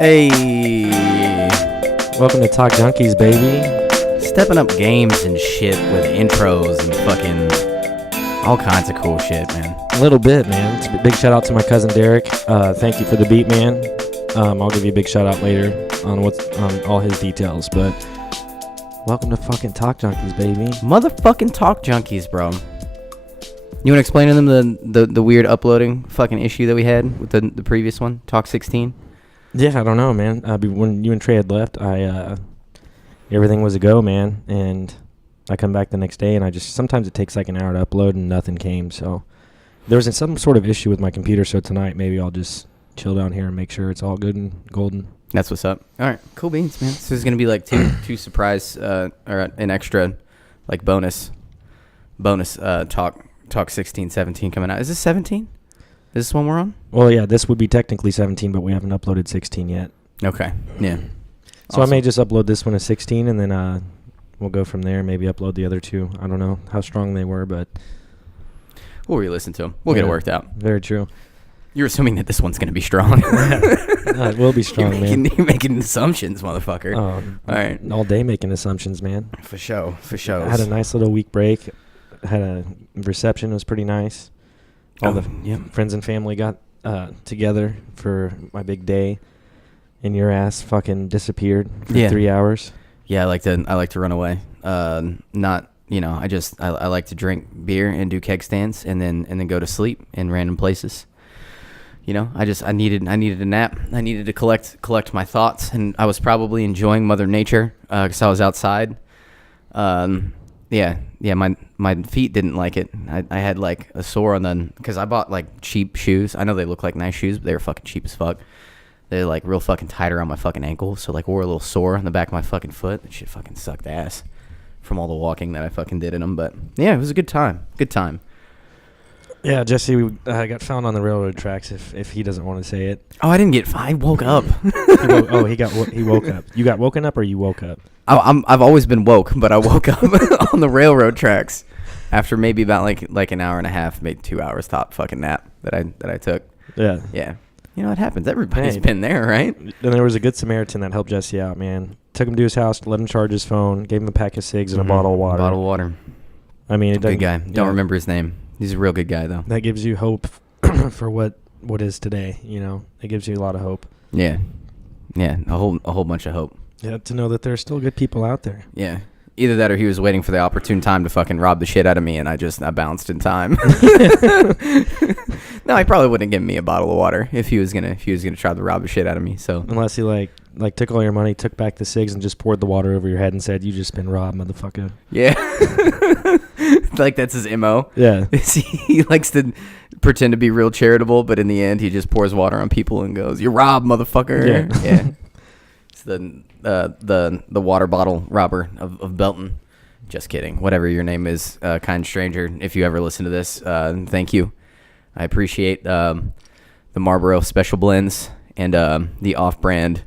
Hey, Welcome to Talk Junkies, baby. stepping up games and shit with intros and fucking all kinds of cool shit, man. A little bit, man. It's a big shout out to my cousin Derek. Thank you for the beat, man. I'll give you a big shout out later on all his details. But welcome to fucking Talk Junkies, baby. Motherfucking Talk Junkies, bro. You want to explain to them the weird uploading fucking issue that we had with the previous one, Talk 16? Yeah, I don't know, man. When you and Trey had left, everything was a go, man. And I come back the next day, and sometimes it takes like an hour to upload, and nothing came. So there was some sort of issue with my computer. So tonight, maybe I'll just chill down here and make sure it's all good and golden. That's what's up. All right, cool beans, man. So there's gonna be like two surprise or an extra like bonus talk 16, 17 coming out. Is this 17? Is this one we're on? Well, yeah, this would be technically 17, but we haven't uploaded 16 yet. Okay. Yeah. So Awesome. I may just upload this one as 16, and then we'll go from there. Maybe upload the other two. I don't know how strong they were, but We'll re-listen to them. We'll get it worked out. Very true. You're assuming that this one's going to be strong. It will be strong, You're making assumptions, motherfucker. All right. All day making assumptions, man. For sure. I had a nice little week break. Had a reception. It was pretty nice. All the friends and family got together for my big day, and your ass fucking disappeared for 3 hours. Yeah, I like to run away. I like to drink beer and do keg stands and then go to sleep in random places. You know, I needed a nap. I needed to collect my thoughts, and I was probably enjoying Mother Nature because I was outside. My feet didn't like it. I had like a sore on because I bought like cheap shoes. I know they look like nice shoes, but they were fucking cheap as fuck. They're like real fucking tight around my fucking ankle, so like wore a little sore on the back of my fucking foot. That shit fucking sucked ass from all the walking that I fucking did in them. But yeah, it was a good time. Good time. Yeah, Jesse got found on the railroad tracks. If he doesn't want to say it. Oh, I didn't get. I woke up. He woke up. You got woken up, or you woke up? I've always been woke, but I woke up on the railroad tracks after maybe about like an hour and a half, maybe 2 hours top fucking nap that I took. Yeah. Yeah. You know, it happens. Everybody's been there, right? And there was a good Samaritan that helped Jesse out, man. Took him to his house, let him charge his phone, gave him a pack of cigs and a bottle of water. I mean, good guy. Don't remember his name. He's a real good guy, though. That gives you hope for what is today. You know, it gives you a lot of hope. Yeah, a whole bunch of hope. Yeah, to know that there's still good people out there. Yeah. Either that or he was waiting for the opportune time to fucking rob the shit out of me, and I bounced in time. No, he probably wouldn't give me a bottle of water if he was gonna try to rob the shit out of me. So unless he like took all your money, took back the cigs, and just poured the water over your head and said, "You just been robbed, motherfucker." Yeah. Like that's his MO. Yeah. He likes to pretend to be real charitable, but in the end, he just pours water on people and goes, "You're robbed, motherfucker." Yeah. It's the water bottle robber of Belton. Just kidding. Whatever your name is, kind stranger. If you ever listen to this, thank you. I appreciate the Marlboro Special Blends and the off-brand.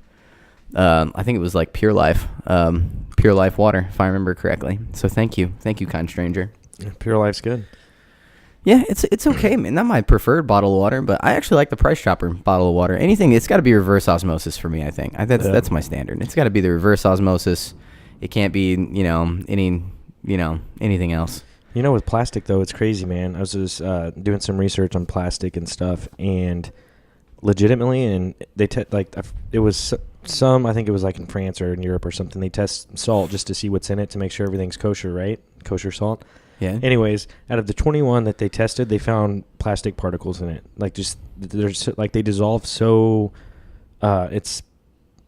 I think it was like Pure Life water, if I remember correctly. So thank you, kind stranger. Pure Life's good. Yeah, it's okay, man. Not my preferred bottle of water, but I actually like the Price Chopper bottle of water. Anything, it's got to be reverse osmosis for me, I think. That's my standard. It's got to be the reverse osmosis. It can't be, anything else. You know, with plastic, though, it's crazy, man. I was just doing some research on plastic and stuff, and legitimately, and they it was some, I think it was like in France or in Europe or something, they test salt just to see what's in it to make sure everything's kosher, right? Kosher salt. Yeah. Anyways, out of the 21 that they tested, they found plastic particles in it. Like they dissolve so, it's,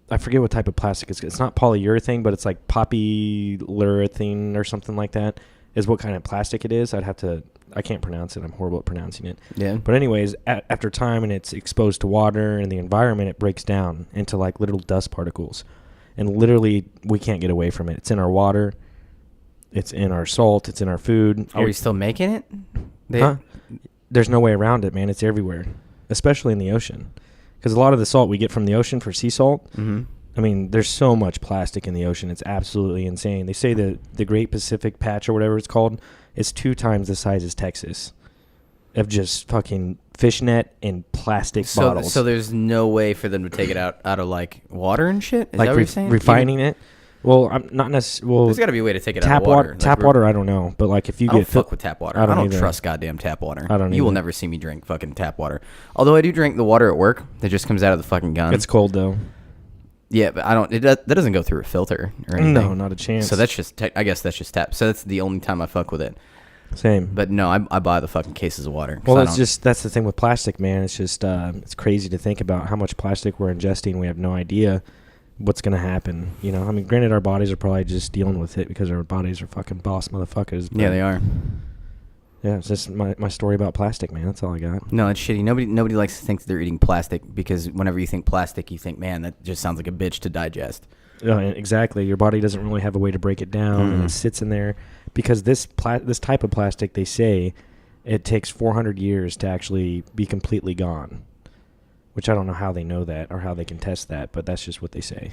I forget what type of plastic it's. It's not polyurethane, but it's like polyurethane or something like that is what kind of plastic it is. I can't pronounce it. I'm horrible at pronouncing it. Yeah. But anyways, after time and it's exposed to water and the environment, it breaks down into like little dust particles. And literally, we can't get away from it. It's in our water. It's in our salt. It's in our food. Are we still making it? There's no way around it, man. It's everywhere, especially in the ocean. Because a lot of the salt we get from the ocean for sea salt, I mean, there's so much plastic in the ocean. It's absolutely insane. They say the Great Pacific Patch or whatever it's called is 2 times the size as Texas of just fucking fishnet and plastic bottles. So there's no way for them to take it out of like water and shit. Is like that what you're saying? refining it. Well, I'm not necessarily. Well, there's got to be a way to take it out of water. Tap water, I don't know. But like if you I don't fuck with tap water. I don't either. trust goddamn tap water. I don't You will either. never see me drink fucking tap water. Although I do drink the water at work that just comes out of the fucking gun. It's cold though. Yeah, but I don't. That doesn't go through a filter or anything. No, not a chance. So that's just. I guess that's just tap. So that's the only time I fuck with it. Same. But no, I buy the fucking cases of water. Well, that's the thing with plastic, man. It's just it's crazy to think about how much plastic we're ingesting. We have no idea what's gonna happen. You know, I mean, granted, our bodies are probably just dealing with it because our bodies are fucking boss motherfuckers. Yeah, they are. Yeah, it's just my story about plastic, man. That's all I got. No, it's shitty. Nobody likes to think that they're eating plastic because whenever you think plastic, you think, man, that just sounds like a bitch to digest. Exactly. Your body doesn't really have a way to break it down, and it sits in there because this type of plastic, they say, it takes 400 years to actually be completely gone. Which I don't know how they know that or how they can test that, but that's just what they say.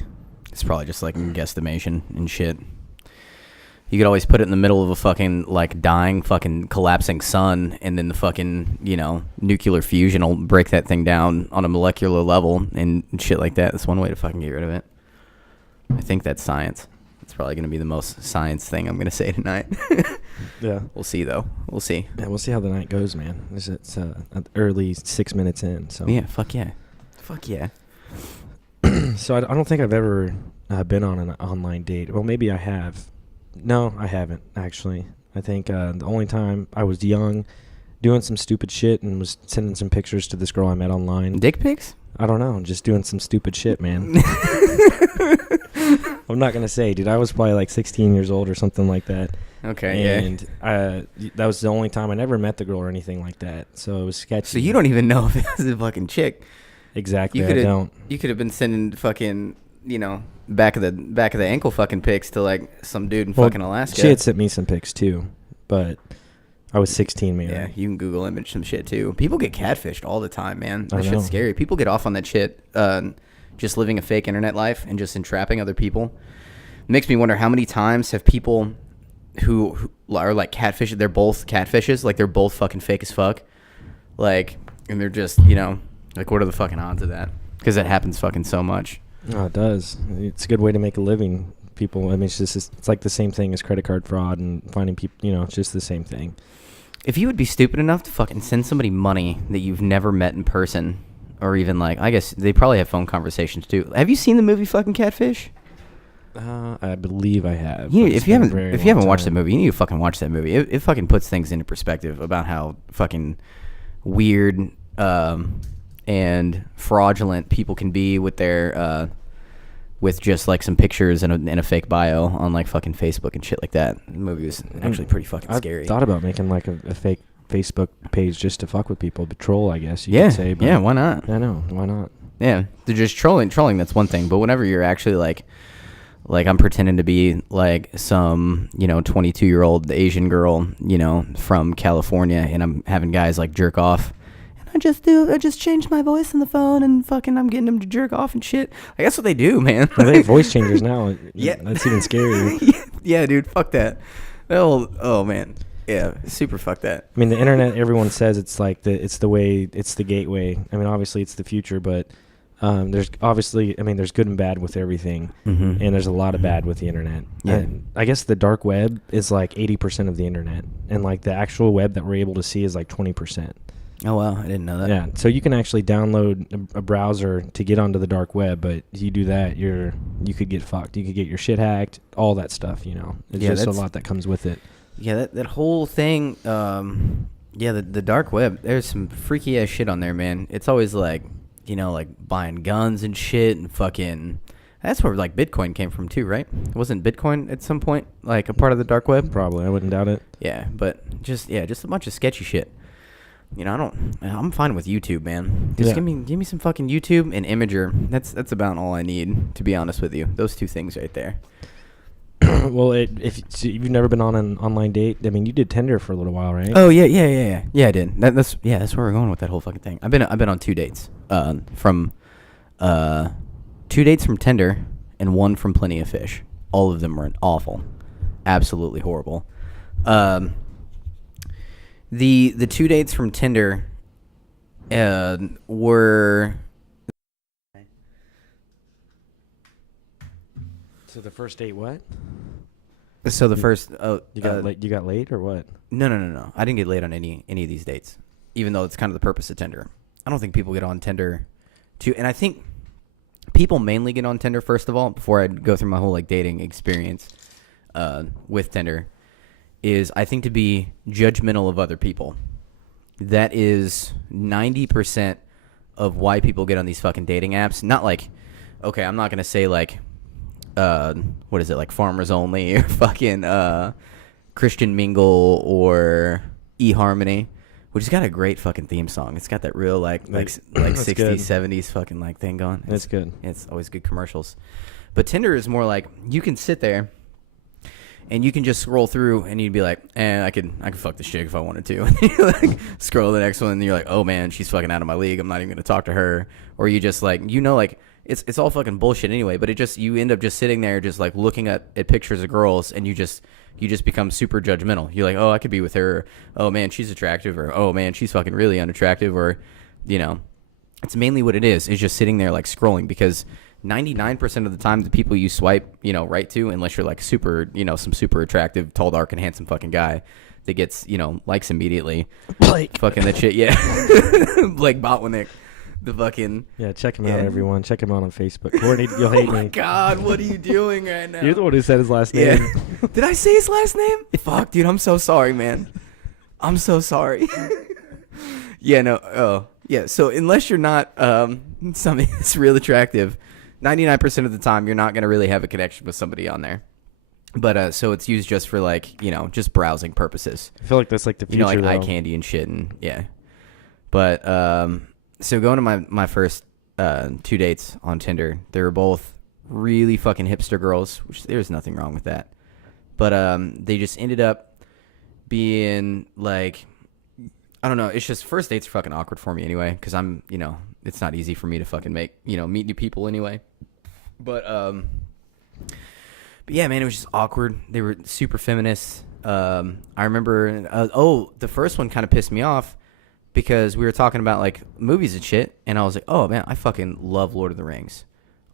It's probably just like an guesstimation and shit. You could always put it in the middle of a fucking like dying fucking collapsing sun, and then the fucking, you know, nuclear fusion will break that thing down on a molecular level and shit like that. That's one way to fucking get rid of it. I think that's science. It's probably going to be the most science thing I'm going to say tonight. Yeah. We'll see, though. We'll see. Yeah, we'll see how the night goes, man. It's early 6 minutes in. So Yeah, fuck yeah. Fuck yeah. So I don't think I've ever been on an online date. Well, maybe I have. No, I haven't, actually. I think the only time I was young, doing some stupid shit and was sending some pictures to this girl I met online. Dick pics? I don't know. Just doing some stupid shit, man. I'm not going to say, dude. I was probably like 16 years old or something like that. Okay, and that was the only time. I never met the girl or anything like that. So it was sketchy. So you don't even know if it was a fucking chick. Exactly, I don't. You could have been sending fucking, you know, back of the ankle fucking pics to like some dude in fucking Alaska. She had sent me some pics too, but I was 16, maybe. Yeah, you can Google image some shit too. People get catfished all the time, man. That I know. shit's scary. People get off on that shit, just living a fake internet life and just entrapping other people. It makes me wonder how many times have people who are like catfish, they're both catfishes, like they're both fucking fake as fuck, like, and they're just, you know, like, what are the fucking odds of that? Because that happens fucking so much. Oh, it does. It's a good way to make a living. People, I mean, it's like the same thing as credit card fraud and finding people. You know, it's just the same thing. If you would be stupid enough to fucking send somebody money that you've never met in person, or even like, I guess they probably have phone conversations too. Have you seen the movie fucking Catfish? I believe I have. If you haven't watched that movie, you need to fucking watch that movie. It fucking puts things into perspective about how fucking weird and fraudulent people can be with their with just like some pictures and a fake bio on like fucking Facebook and shit like that. The movie was actually pretty fucking scary. I thought about making like a fake Facebook page just to fuck with people, but troll, I guess you could say. But yeah, why not? I know, why not? Yeah, they're just trolling. That's one thing, but whenever you're actually like I'm pretending to be like some, you know, 22-year-old Asian girl, you know, from California, and I'm having guys like jerk off. I just changed my voice on the phone and fucking I'm getting them to jerk off and shit. Like, that's what they do, man. Well, they have voice changers now. Yeah. That's even scarier. Yeah, dude, fuck that. Oh, man. Yeah, super fuck that. I mean, the internet, everyone says it's like it's the gateway. I mean, obviously it's the future, but there's obviously, I mean, there's good and bad with everything, and there's a lot of bad with the internet. Yeah. And I guess the dark web is like 80% of the internet, and like the actual web that we're able to see is like 20%. Oh, wow, I didn't know that. Yeah, so you can actually download a browser to get onto the dark web, but if you do that, you could get fucked. You could get your shit hacked, all that stuff, you know. It's just a lot that comes with it. Yeah, that whole thing, the dark web, there's some freaky ass shit on there, man. It's always like, you know, like buying guns and shit and fucking... That's where like Bitcoin came from too, right? Wasn't Bitcoin at some point like a part of the dark web? Probably, I wouldn't doubt it. Yeah, but just a bunch of sketchy shit. You know, I'm fine with YouTube, man. Just give me some fucking YouTube and Imager. That's about all I need, to be honest with you. Those two things right there. Well, if you've never been on an online date, I mean, you did Tinder for a little while, right? Oh yeah, I did. That's where we're going with that whole fucking thing. I've been on 2 dates, from 2 dates from Tinder and 1 from Plenty of Fish. All of them were awful, absolutely horrible. The 2 dates from Tinder were So the first date, what? so the first You got late or what? No. I didn't get laid on any of these dates, even though it's kind of the purpose of Tinder. I don't think people get on Tinder and I think people mainly get on Tinder first of all before I go through my whole like dating experience with Tinder is I think to be judgmental of other people. That is 90% of why people get on these fucking dating apps. Not like, okay, I'm not gonna say like what is it, like Farmers Only or fucking Christian Mingle or eHarmony, which has got a great fucking theme song. It's got that real like 60s, good. 70s fucking like thing going. That's good. It's always good commercials. But Tinder is more like you can sit there and you can just scroll through and you'd be like, I could fuck this chick if I wanted to. And you like scroll to the next one and you're like, oh man, she's fucking out of my league. I'm not even gonna talk to her. Or you just like, like it's all fucking bullshit anyway, but you end up just sitting there just like looking at pictures of girls and you just become super judgmental. You're like, oh, I could be with her. Or, oh man, she's attractive. Or oh man, she's fucking really unattractive. Or, it's mainly what it is just sitting there like scrolling because 99% of the time the people you swipe, right to, unless you're like super, some super attractive, tall, dark, and handsome fucking guy that gets, likes immediately. Blake. Fucking that shit, yeah. Blake Botwinick. The fucking... Yeah, check him out, everyone. Check him out on Facebook. Courtney, you'll hate me. Oh my God, what are you doing right now? You're the one who said his last name. Yeah. Did I say his last name? Fuck, dude, I'm so sorry, man. I'm so sorry. Yeah, no, oh. Yeah, so unless you're not somebody that's real attractive, 99% of the time you're not going to really have a connection with somebody on there. But so it's used just for like, just browsing purposes. I feel like that's like the future, like eye candy and shit and yeah. But so going to my first 2 dates on Tinder, they were both really fucking hipster girls, which there's nothing wrong with that. But they just ended up being like, I don't know. It's just first dates are fucking awkward for me anyway, because I'm, it's not easy for me to fucking meet new people anyway. But yeah, man, it was just awkward. They were super feminist. I remember, the first one kind of pissed me off because we were talking about like movies and shit, and I was like, oh man, I fucking love Lord of the Rings.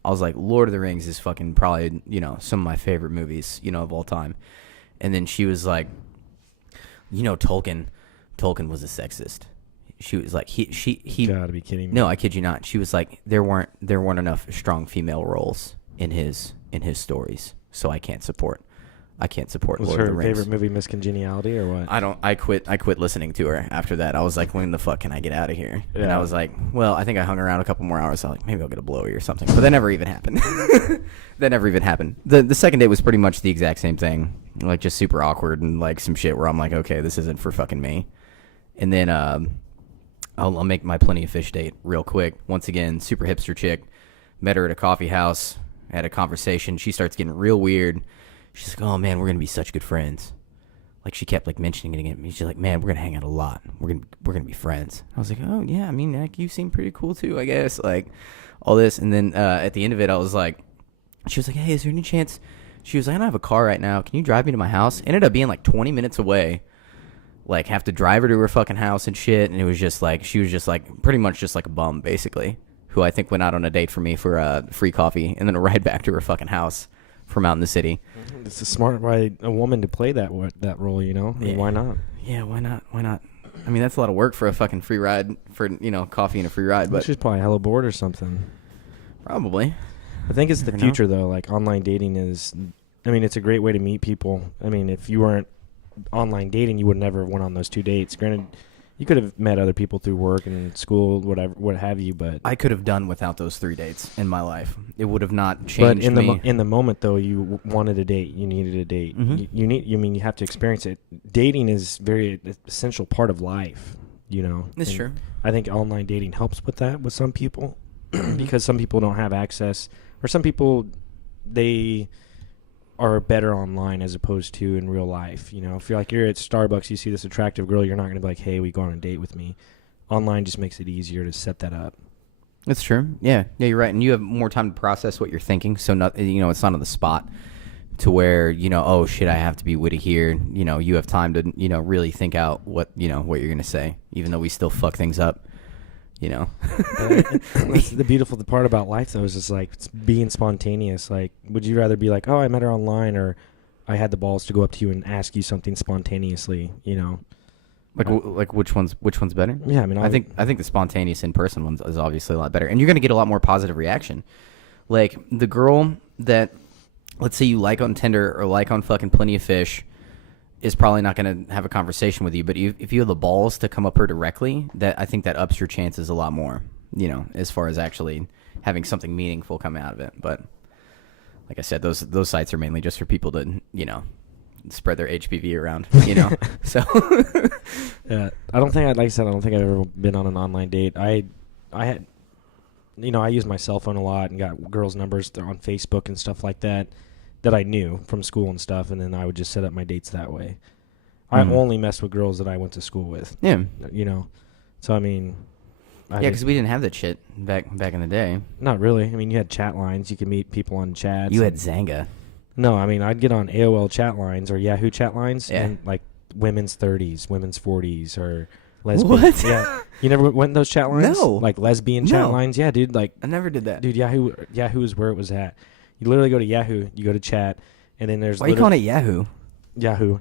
I was like, Lord of the Rings is fucking probably, some of my favorite movies, of all time. And then she was like, Tolkien was a sexist. She was like, he gotta be kidding me. No, I kid you not. She was like, there weren't enough strong female roles in his stories, so I can't support Was Lord of the her Rings. favorite movie Miss Congeniality or what? I quit listening to her after that. I was like, when the fuck can I get out of here? Yeah. And I was like, well, I think I hung around a couple more hours. I was like, maybe I'll get a blowy or something. But that never even happened. The second date was pretty much the exact same thing. Like just super awkward and like some shit where I'm like, okay, this isn't for fucking me. And then I'll make my Plenty of Fish date real quick. Once again, super hipster chick. Met her at a coffee house. Had a conversation. She starts getting real weird. She's like, oh man, we're gonna be such good friends. Like she kept like mentioning it again. She's like, man, we're gonna hang out a lot. We're gonna be friends. I was like, oh yeah, I mean, like, you seem pretty cool too, I guess. Like all this, and then at the end of it, I was like, she was like, hey, is there any chance? She was like, I don't have a car right now. Can you drive me to my house? Ended up being like 20 minutes away. Like have to drive her to her fucking house and shit. And it was just like she was just like pretty much just like a bum basically, who I think went out on a date for me for free coffee and then a ride back to her fucking house from out in the city. It's a smart by a woman to play that role, I mean, why not? Yeah, why not? I mean, that's a lot of work for a fucking free ride for, coffee and a free ride, but she's probably hella bored or something. Probably. I think it's the future though. Like online dating is, I mean, it's a great way to meet people. I mean, if you weren't online dating, you would never have went on those 2 dates. Granted, you could have met other people through work and school, whatever, what have you. But I could have done without those 3 dates in my life. It would have not changed me. But in the moment, though, you wanted a date. You needed a date. Mm-hmm. You have to experience it. Dating is very essential part of life. It's true. I think online dating helps with that with some people because some people don't have access, or some people they are better online as opposed to in real life. If you're at Starbucks, you see this attractive girl, you're not going to be like, hey, we go on a date with me. Online just makes it easier to set that up. That's true. Yeah, you're right. And you have more time to process what you're thinking. So, it's not on the spot to where, oh, shit, I have to be witty here. You have time to, really think out what you're going to say, even though we still fuck things up, you know. That's the beautiful part about life, though, is just like it's being spontaneous. Like, would you rather be like, oh, I met her online, or I had the balls to go up to you and ask you something spontaneously, you know? Like which one's better? Yeah, I mean, I think the spontaneous in person one is obviously a lot better, and you're gonna get a lot more positive reaction. Like the girl that, let's say you like on Tinder or like on fucking Plenty of Fish, is probably not gonna have a conversation with you. But if you have the balls to come up her directly, I think that ups your chances a lot more. You know, as far as actually having something meaningful come out of it. But like I said, those sites are mainly just for people to, you know, spread their HPV around, you know. So yeah, I don't think I've ever been on an online date. I had, you know, I used my cell phone a lot and got girls' numbers on Facebook and stuff like that I knew from school and stuff, and then I would just set up my dates that way. I only messed with girls that I went to school with. Yeah, you know. So I mean, because we didn't have that shit back in the day. Not really. I mean, you had chat lines. You could meet people on chats. You had Zanga. No, I mean, I'd get on AOL chat lines or Yahoo chat lines, and like women's 30s, women's 40s, or lesbian. What? Yeah. You never went in those chat lines? No. Like lesbian chat lines? Yeah, dude. Like I never did that. Dude, Yahoo is where it was at. You literally go to Yahoo, you go to chat, and then there's... Why are you calling it Yahoo? Yahoo.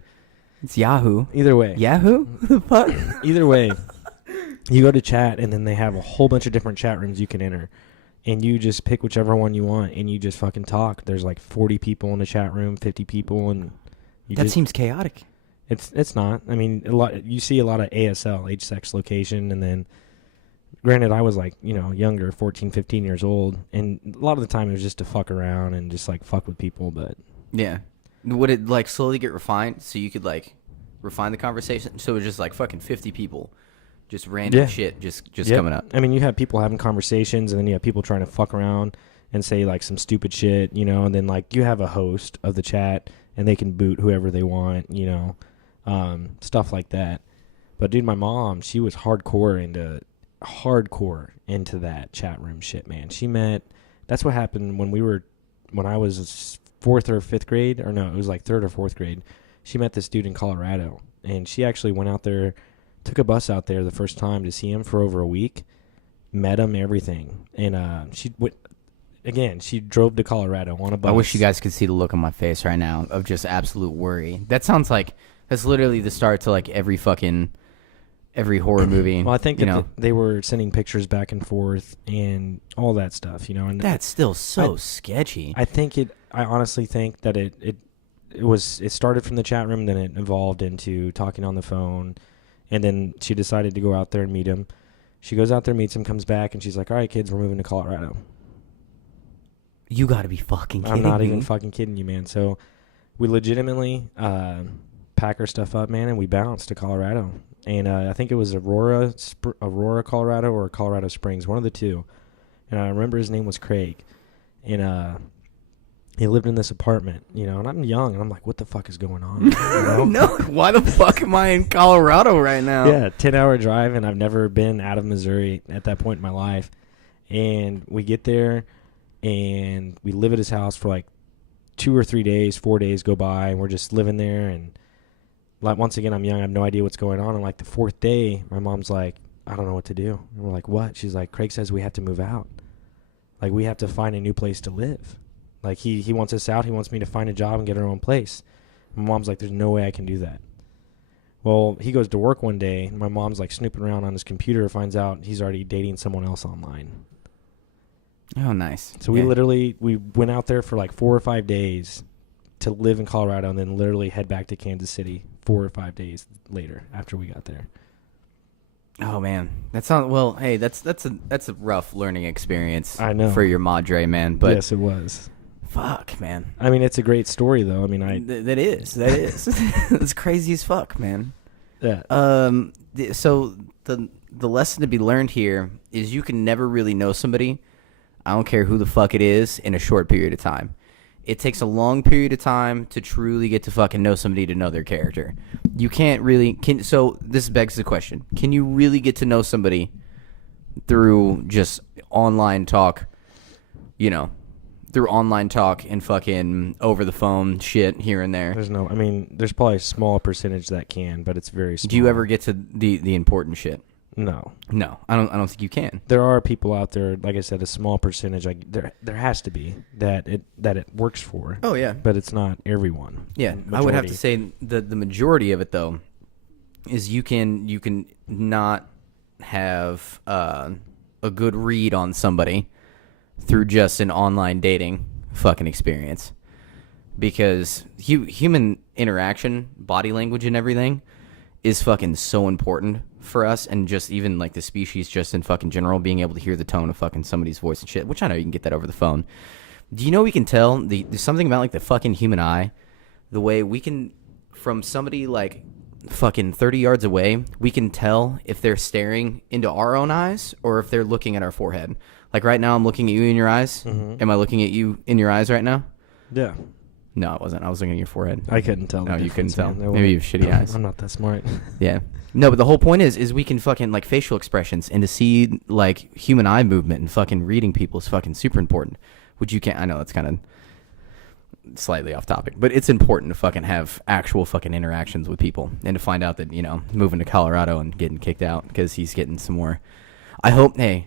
It's Yahoo. Either way. Yahoo? The fuck? Either way. You go to chat, and then they have a whole bunch of different chat rooms you can enter. And you just pick whichever one you want, and you just fucking talk. There's like 40 people in the chat room, 50 people, and that seems chaotic. It's not. I mean, you see a lot of ASL, age, sex, location, and then, granted, I was like, you know, younger, 14, 15 years old, and a lot of the time it was just to fuck around and just like fuck with people, but... Yeah. Would it like slowly get refined so you could like refine the conversation? So it was just like fucking 50 people. Just random shit just coming up. I mean, you have people having conversations, and then you have people trying to fuck around and say, like, some stupid shit, you know, and then, like, you have a host of the chat, and they can boot whoever they want, you know, stuff like that. But, dude, my mom, she was hardcore into that chat room shit, man. That's what happened when I was 4th or 5th grade, or no, it was, like, 3rd or 4th grade. She met this dude in Colorado, and she actually went out there, took a bus out there the first time to see him for over a week, met him, everything. And she drove to Colorado on a bus. I wish you guys could see the look on my face right now of just absolute worry. That sounds like that's literally the start to like every horror movie. Well, I think they were sending pictures back and forth and all that stuff, you know. And that's still so sketchy. I honestly think that it started from the chat room, then it evolved into talking on the phone. And then she decided to go out there and meet him. She goes out there, meets him, comes back, and she's like, all right, kids, we're moving to Colorado. You got to be fucking kidding me. I'm not me. even fucking kidding you, man. So we legitimately pack our stuff up, man, and we bounced to Colorado. And I think it was Aurora, Colorado, or Colorado Springs, one of the two. And I remember his name was Craig. And he lived in this apartment, you know, and I'm young, and I'm like, what the fuck is going on? You know? No, why the fuck am I in Colorado right now? Yeah, 10-hour drive, and I've never been out of Missouri at that point in my life. And we get there, and we live at his house for like 2 or 3 days, 4 days go by, and we're just living there. And like once again, I'm young, I have no idea what's going on. And like the 4th day, my mom's like, I don't know what to do. And we're like, what? She's like, Craig says we have to move out. Like, we have to find a new place to live. Like, he wants us out. He wants me to find a job and get our own place. My mom's like, there's no way I can do that. Well, he goes to work one day, and my mom's, like, snooping around on his computer, finds out he's already dating someone else online. Oh, nice. So we went out there for, like, 4 or 5 days to live in Colorado and then literally head back to Kansas City 4 or 5 days later after we got there. Oh man, that sounds well. Hey, that's a rough learning experience. I know, for your madre, man. But yes, it was. Fuck, man. I mean, it's a great story, though. I mean, that is it's crazy as fuck, man. Yeah. So the lesson to be learned here is you can never really know somebody. I don't care who the fuck it is in a short period of time. It takes a long period of time to truly get to fucking know somebody, to know their character. You can't really... So this begs the question. Can you really get to know somebody through just online talk, you know, through online talk and fucking over the phone shit here and there? There's probably a small percentage that can, but it's very small. Do you ever get to the important shit? No. No, I don't think you can. There are people out there, like I said, a small percentage. Like there has to be that it works for. Oh yeah, but it's not everyone. Yeah, Majority. I would have to say the majority of it though is you can not have a good read on somebody through just an online dating fucking experience, because human interaction, body language, and everything is fucking so important for us, and just even like the species, just in fucking general, being able to hear the tone of fucking somebody's voice and shit. Which I know you can get that over the phone. Do you know we can tell there's something about like the fucking human eye, the way we can, from somebody like fucking 30 yards away, we can tell if they're staring into our own eyes or if they're looking at our forehead. Like right now, I'm looking at you in your eyes. Mm-hmm. Am I looking at you in your eyes right now? Yeah. No, I wasn't. I was looking at your forehead. I couldn't tell. No, you couldn't tell. Man. Maybe you have shitty eyes. I'm not that smart. Yeah. No, but the whole point is we can fucking like facial expressions, and to see like human eye movement and fucking reading people is fucking super important. Which you can't. I know that's kind of slightly off topic, but it's important to fucking have actual fucking interactions with people, and to find out that, you know, moving to Colorado and getting kicked out because he's getting some more. I hope. Hey,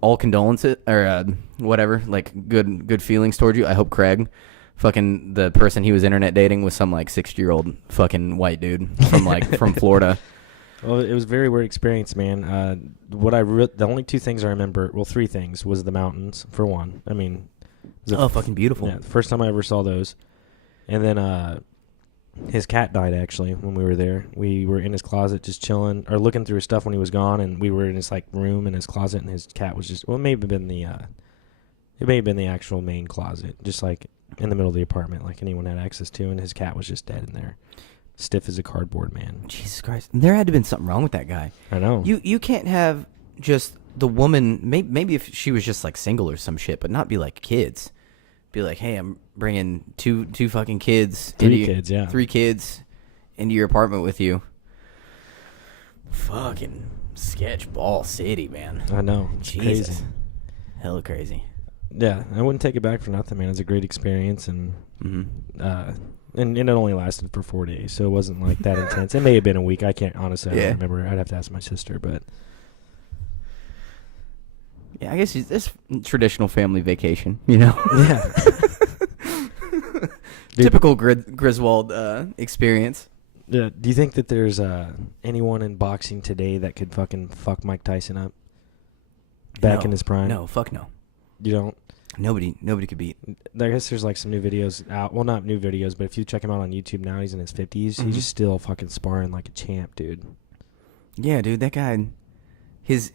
all condolences or whatever, like good feelings towards you. I hope Craig, fucking the person he was internet dating, was some like 60-year-old fucking white dude from like from Florida. Well, it was a very weird experience, man. The only two things I remember, well, three things, was the mountains for one. I mean, it was fucking beautiful. Yeah, the first time I ever saw those. And then his cat died actually when we were there. We were in his closet just chilling or looking through his stuff when he was gone, and we were in his like room in his closet, and his cat was just, well, it may have been the actual main closet, just like in the middle of the apartment, like anyone had access to, and his cat was just dead in there. Stiff as a cardboard, man. Jesus Christ. There had to have been something wrong with that guy. I know. You can't have just the woman, maybe if she was just like single or some shit, but not be like kids. Be like, hey, I'm bringing two fucking kids. Three kids into your apartment with you. Fucking sketch ball city, man. I know. It's Jesus. crazy. Hella crazy. Yeah, I wouldn't take it back for nothing, man. It was a great experience, and and it only lasted for 4 days, so it wasn't like that intense. It may have been a week. I can't honestly. I don't remember. I'd have to ask my sister, but yeah, I guess it's traditional family vacation, you know. Yeah. Typical Griswold experience. Yeah. Do you think that there's anyone in boxing today that could fucking fuck Mike Tyson up back in his prime? No, fuck no. You don't. Nobody could beat. I guess there's like some new videos out. Well, not new videos, but if you check him out on YouTube now, he's in his 50s. Mm-hmm. He's just still fucking sparring like a champ, dude. Yeah, dude, that guy, his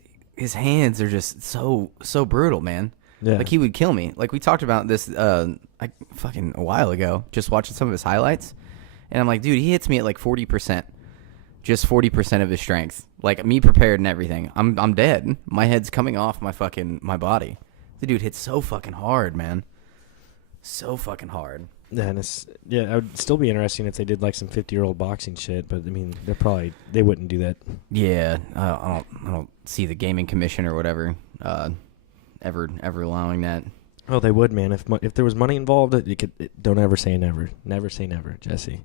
hands are just so brutal, man. Yeah. Like he would kill me. Like we talked about this fucking a while ago, just watching some of his highlights, and I'm like, dude, he hits me at like 40%. Just 40% of his strength. Like me prepared and everything. I'm dead. My head's coming off my body. The dude hits so fucking hard, man. So fucking hard. Yeah, and it would still be interesting if they did like some 50-year-old boxing shit, but I mean, they wouldn't do that. Yeah, I don't see the gaming commission or whatever ever allowing that. Oh, they would, man. If there was money involved, don't ever say never. Never say never, Jesse.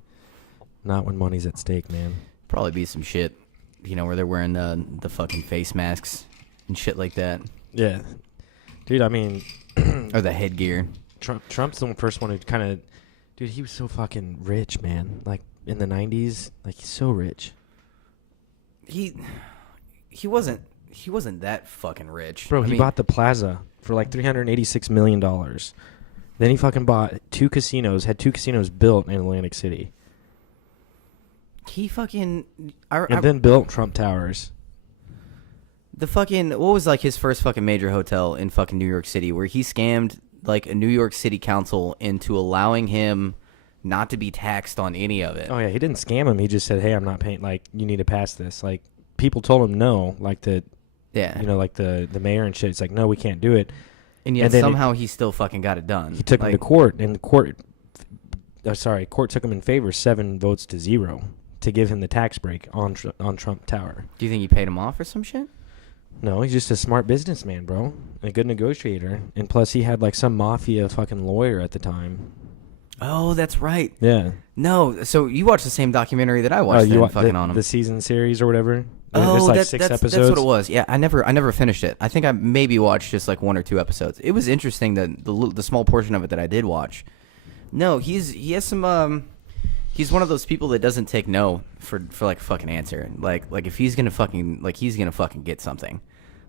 Not when money's at stake, man. Probably be some shit, you know, where they're wearing the fucking face masks and shit like that. Yeah. Dude, I mean... or the headgear. Trump's the first one who kind of... Dude, he was so fucking rich, man. Like, in the 90s, like, he's so rich. He wasn't that fucking rich. Bro, he bought the Plaza for like $386 million. Then he fucking bought had two casinos built in Atlantic City. He fucking... then built Trump Towers. The fucking... What was like his first fucking major hotel in fucking New York City, where he scammed like a New York City council into allowing him not to be taxed on any of it. Oh yeah, he didn't scam him. He just said, "Hey, I'm not paying. Like, you need to pass this." Like, people told him no. Like the mayor and shit. It's like, no, we can't do it. And yet somehow he still fucking got it done. He took him to court, and court took him in favor 7-0 to give him the tax break on Trump Tower. Do you think he paid him off or some shit? No, he's just a smart businessman, bro. A good negotiator. And plus, he had like some mafia fucking lawyer at the time. Oh, that's right. Yeah. No, so you watched the same documentary that I watched on him. The season series or whatever? There's like that's 6 episodes. That's what it was. Yeah, I never finished it. I think I maybe watched just like 1 or 2 episodes. It was interesting that the small portion of it that I did watch. No, he has some. He's one of those people that doesn't take no for like a fucking answer. Like if he's gonna fucking get something.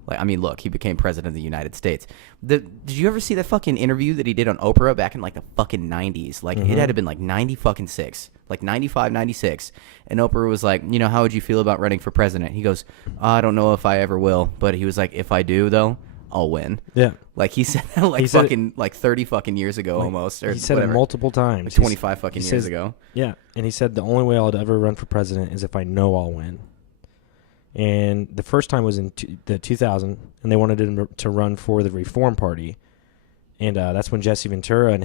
Like, I mean, look, he became president of the United States. Did you ever see that fucking interview that he did on Oprah back in like the fucking 90s? Like, it had to have been like 90 fucking 6, like 95, 96. And Oprah was like, how would you feel about running for president? He goes, I don't know if I ever will. But he was like, if I do, though, I'll win. Yeah. Like, he said that like fucking, like 30 fucking years ago almost. Or he said whatever. it multiple times. Like 25 fucking years ago. Yeah. And he said the only way I'll ever run for president is if I know I'll win. And the first time was in the 2000, and they wanted him to run for the Reform Party. And that's when Jesse Ventura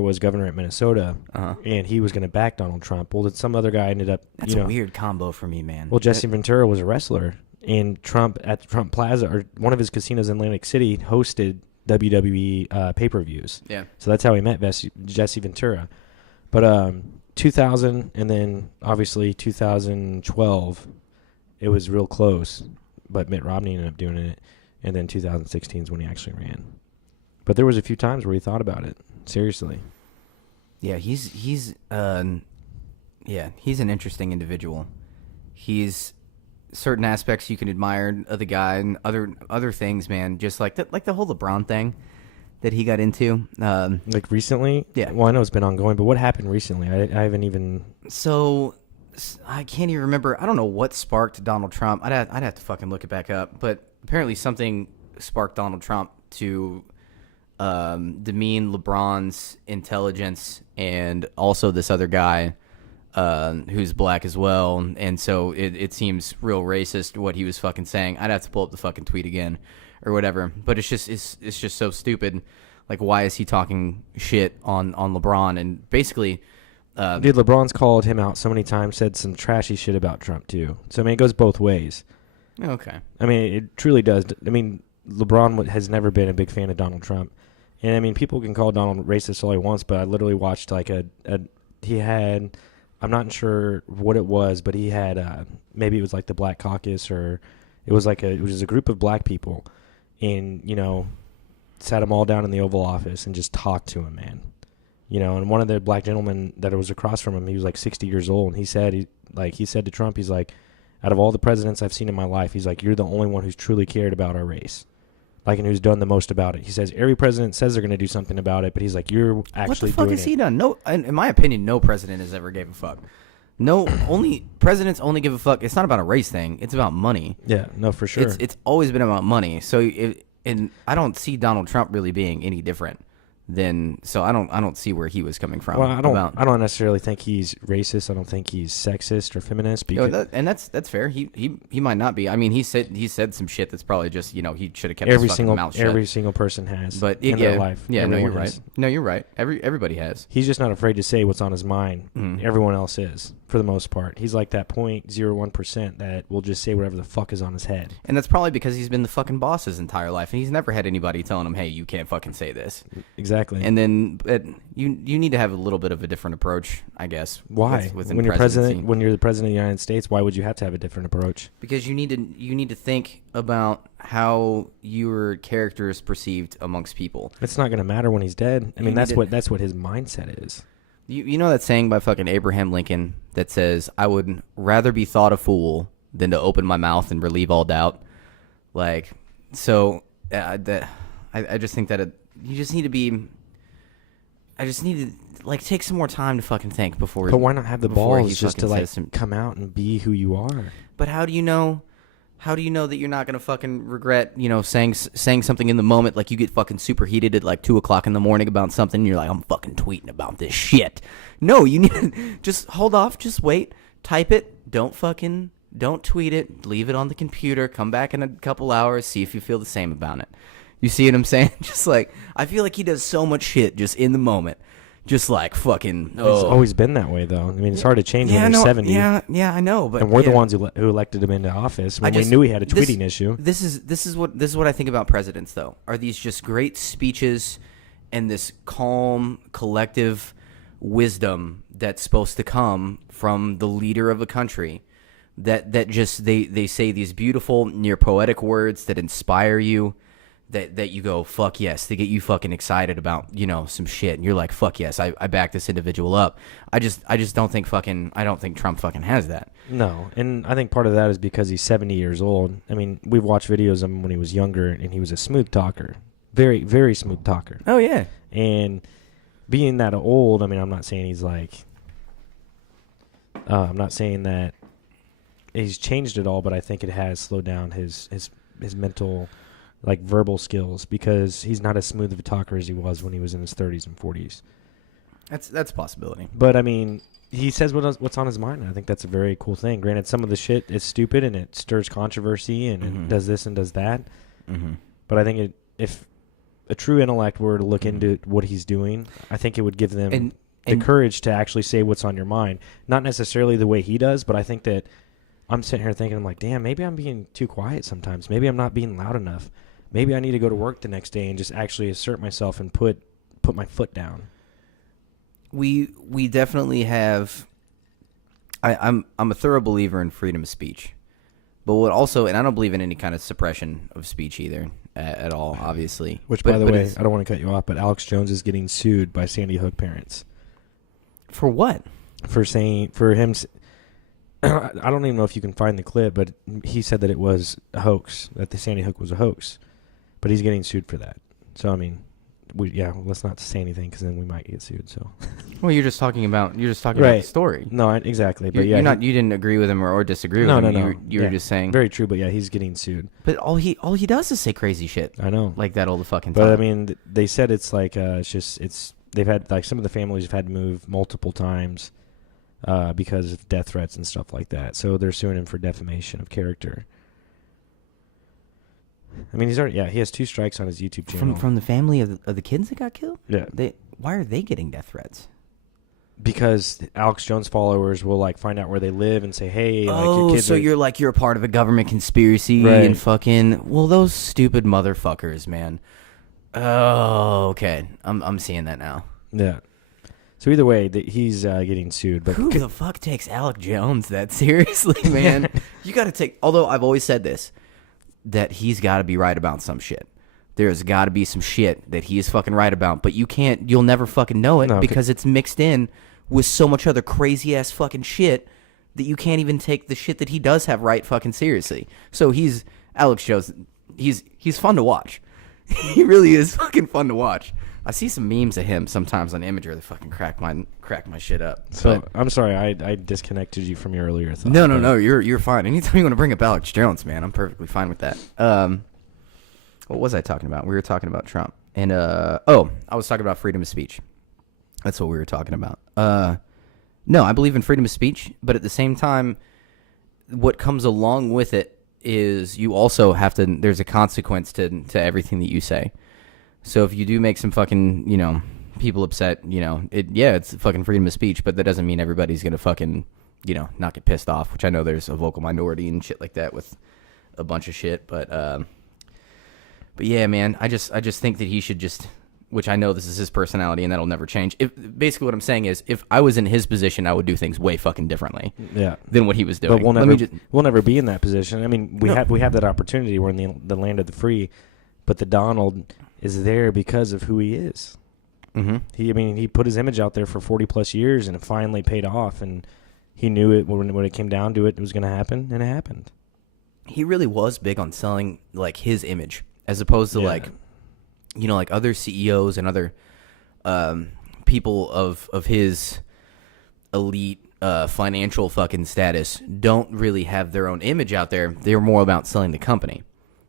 was governor at Minnesota, and he was going to back Donald Trump. Well, some other guy ended up... That's a weird combo for me, man. Well, Jesse Ventura was a wrestler, and Trump, at the Trump Plaza, or one of his casinos in Atlantic City, hosted WWE pay-per-views. Yeah. So that's how he met Jesse Ventura. But 2000, and then obviously 2012... it was real close, but Mitt Romney ended up doing it, and then 2016 is when he actually ran. But there was a few times where he thought about it seriously. Yeah, he's an interesting individual. He's certain aspects you can admire of the guy, and other things, man. Just like the whole LeBron thing that he got into, like recently. Yeah. Well, I know it's been ongoing, but what happened recently? I haven't even. So. I can't even remember. I don't know what sparked Donald Trump. I'd have to fucking look it back up. But apparently something sparked Donald Trump to demean LeBron's intelligence and also this other guy who's black as well. And so it seems real racist what he was fucking saying. I'd have to pull up the fucking tweet again or whatever. But it's just so stupid. Like, why is he talking shit on LeBron? And basically... Dude, LeBron's called him out so many times, said some trashy shit about Trump, too. So, I mean, it goes both ways. Okay. I mean, it truly does. I mean, LeBron has never been a big fan of Donald Trump. And, I mean, people can call Donald racist all he wants, but I literally watched, like, he had, I'm not sure what it was, but he had, maybe it was, like, the Black Caucus, or it was a group of black people, and, sat them all down in the Oval Office and just talked to him, man. And one of the black gentlemen that was across from him, he was like 60 years old, and he said to Trump, he's like, out of all the presidents I've seen in my life, he's like, you're the only one who's truly cared about our race, like, and who's done the most about it. He says every president says they're going to do something about it, but he's like, you're actually doing it. What the fuck has he done? No, in my opinion, no president has ever gave a fuck. No, presidents only give a fuck. It's not about a race thing. It's about money. Yeah, no, for sure. It's always been about money. So, and I don't see Donald Trump really being any different. So I don't see where he was coming from. Well, I don't necessarily think he's racist. I don't think he's sexist or feminist. Because that's fair. He might not be. I mean, he said some shit that's probably just he should have kept his fucking mouth shut. Every single person has, but in their life. Yeah, no, you're right. No, you're right. Everybody has. He's just not afraid to say what's on his mind. Mm-hmm. Everyone else is, for the most part. He's like that 0.01% that will just say whatever the fuck is on his head. And that's probably because he's been the fucking boss his entire life, and he's never had anybody telling him, "Hey, you can't fucking say this." Exactly. And then you need to have a little bit of a different approach, I guess. Why? When you're the president of the United States, why would you have to have a different approach? Because you need to think about how your character is perceived amongst people. It's not going to matter when he's dead. I mean, that's what his mindset is. You know that saying by fucking Abraham Lincoln that says, "I would rather be thought a fool than to open my mouth and relieve all doubt." Like, so I just think that you just need to be. I just need to take some more time to fucking think before. But why not have the balls just to come out and be who you are? But how do you know? How do you know that you're not gonna fucking regret, saying something in the moment? Like, you get fucking super heated at like 2:00 in the morning about something, and you're like, I'm fucking tweeting about this shit. No, you need to just hold off, just wait, type it, don't tweet it, leave it on the computer, come back in a couple hours, see if you feel the same about it. You see what I'm saying? Just like, I feel like he does so much shit just in the moment. Just like fucking. It's always been that way, though. I mean, it's hard to change when you're 70. Yeah, I know. But and we're the ones who elected him into office when we knew he had a tweeting issue. This is what I think about presidents, though. Are these just great speeches and this calm, collective wisdom that's supposed to come from the leader of a country? that just they say these beautiful, near poetic words that inspire you, that you go, fuck yes, they get you fucking excited about, some shit, and you're like, fuck yes, I back this individual up. I just don't think Trump fucking has that. No, and I think part of that is because he's 70 years old. I mean, we've watched videos of him when he was younger, and he was a smooth talker. Very, very smooth talker. Oh, yeah. And being that old, I mean, I'm not saying he's like... I'm not saying that he's changed it all, but I think it has slowed down his mental, like, verbal skills, because he's not as smooth of a talker as he was when he was in his 30s and 40s. That's a possibility. But, I mean... He says what's on his mind, and I think that's a very cool thing. Granted, some of the shit is stupid, and it stirs controversy, and it does this and does that. Mm-hmm. But I think if a true intellect were to look into what he's doing, I think it would give them the courage to actually say what's on your mind. Not necessarily the way he does, but I think that I'm sitting here thinking, I'm like, damn, maybe I'm being too quiet sometimes. Maybe I'm not being loud enough. Maybe I need to go to work the next day and just actually assert myself and put my foot down. We definitely have. I'm a thorough believer in freedom of speech, but what also, and I don't believe in any kind of suppression of speech either at all, obviously. By the way, I don't want to cut you off, but Alex Jones is getting sued by Sandy Hook parents. For what? For him. I don't even know if you can find the clip, but he said that it was a hoax, that the Sandy Hook was a hoax, but he's getting sued for that. So I mean. Let's not say anything because then we might get sued. So, well, you're just talking about the story. No, exactly. But you didn't agree with him or disagree with him. No. You were just saying very true. But yeah, he's getting sued. But all he does is say crazy shit. I know, like that all the fucking time. But I mean, they said it's like they've had like some of the families have had to move multiple times because of death threats and stuff like that. So they're suing him for defamation of character. I mean, he has 2 strikes on his YouTube channel. From the family of the kids that got killed? Yeah. Why are they getting death threats? Because Alex Jones followers will, like, find out where they live and say, hey, your kids you're a part of a government conspiracy and fucking... Well, those stupid motherfuckers, man. Oh, okay. I'm seeing that now. Yeah. So either way, he's getting sued. But who the fuck takes Alex Jones that seriously, man? You got to take... Although I've always said this, that he's got to be right about some shit. There's got to be some shit that he is fucking right about, but you'll never fucking know it because it's mixed in with so much other crazy ass fucking shit that you can't even take the shit that he does have right fucking seriously. So he's Alex Jones. He's fun to watch. He really is fucking fun to watch. I see some memes of him sometimes on Imager that fucking crack my shit up. So I'm sorry, I disconnected you from your earlier thought. No, you're fine. Anytime you want to bring up Alex Jones, man, I'm perfectly fine with that. What was I talking about? We were talking about Trump, and I was talking about freedom of speech. That's what we were talking about. No, I believe in freedom of speech, but at the same time, what comes along with it is you also have to. There's a consequence to everything that you say. So if you do make some fucking, people upset, it's fucking freedom of speech, but that doesn't mean everybody's going to fucking, not get pissed off, which I know there's a vocal minority and shit like that with a bunch of shit. But yeah, man, I just think that he should just, which I know this is his personality and that'll never change. Basically what I'm saying is if I was in his position, I would do things way fucking differently than what he was doing. But we'll never be in that position. I mean, we have that opportunity. We're in the land of the free, but the Donald is there because of who he is. Mm-hmm. He put his image out there for 40 plus years and it finally paid off, and he knew it when it came down to it was going to happen, and it happened. He really was big on selling like his image as opposed to like other CEOs and other people of his elite financial fucking status don't really have their own image out there. They're more about selling the company.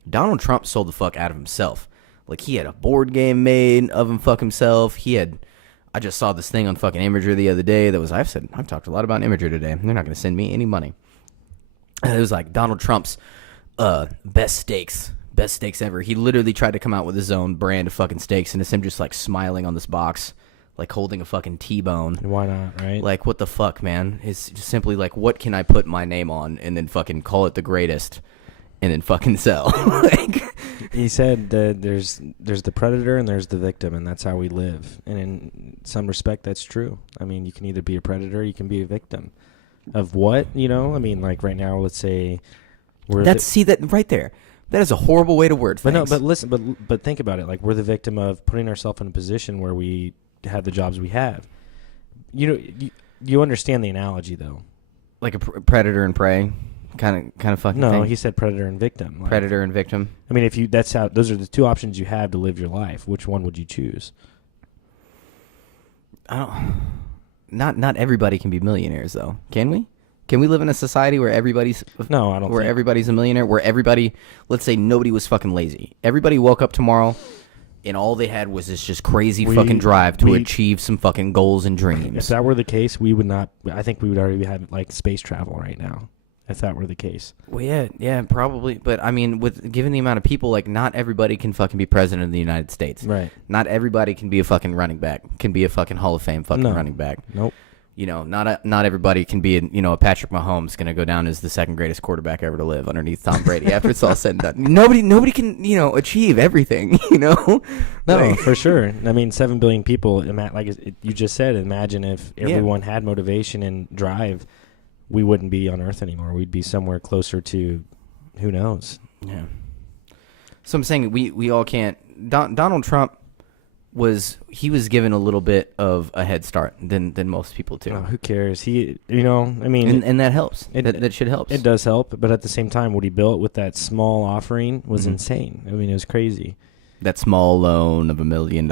Donald Trump sold the fuck out of himself. Like, he had a board game made of him fuck himself. I just saw this thing on fucking Imager the other day that was, I've talked a lot about Imager today. They're not going to send me any money. And it was like Donald Trump's best steaks ever. He literally tried to come out with his own brand of fucking steaks, and it's him just like smiling on this box, like holding a fucking T-bone. Why not, right? Like, what the fuck, man? It's just simply like, what can I put my name on and then fucking call it the greatest and then fucking sell? Like, he said that there's the predator and there's the victim, and that's how we live. And in some respect, that's true. I mean, you can either be a predator, or you can be a victim. Of what, you know? I mean, like right now, let's say See that right there. That is a horrible way to word things. But no, but listen, but think about it. Like we're the victim of putting ourselves in a position where we have the jobs we have. You know, you understand the analogy though. Like a predator and prey kind of fucking thing. No, he said predator and victim. Like, predator and victim. I mean, those are the two options you have to live your life. Which one would you choose? Not everybody can be millionaires though. Can we? Can we live in a society where everybody's everybody's a millionaire? Where everybody, let's say nobody was fucking lazy. Everybody woke up tomorrow and all they had was this just crazy fucking drive to achieve some fucking goals and dreams. If that were the case, we would not. I think we would already have like space travel right now. If that were the case. Well, yeah, probably. But I mean, given the amount of people, like not everybody can fucking be president of the United States. Right. Not everybody can be a fucking running back. Can be a fucking Hall of Fame fucking running back. Nope. You know, not everybody can be a Patrick Mahomes going to go down as the second greatest quarterback ever to live underneath Tom Brady after it's all said and done. Nobody can, achieve everything, No, for sure. I mean, 7 billion people, like you just said, imagine if everyone had motivation and drive, we wouldn't be on Earth anymore. We'd be somewhere closer to, who knows? Yeah. So I'm saying we all can't. Donald Trump was given a little bit of a head start than most people too. Oh, who cares? He, I mean, and that helps. That shit helps. It does help, but at the same time, what he built with that small offering was insane. I mean, it was crazy. That small loan of $1 million.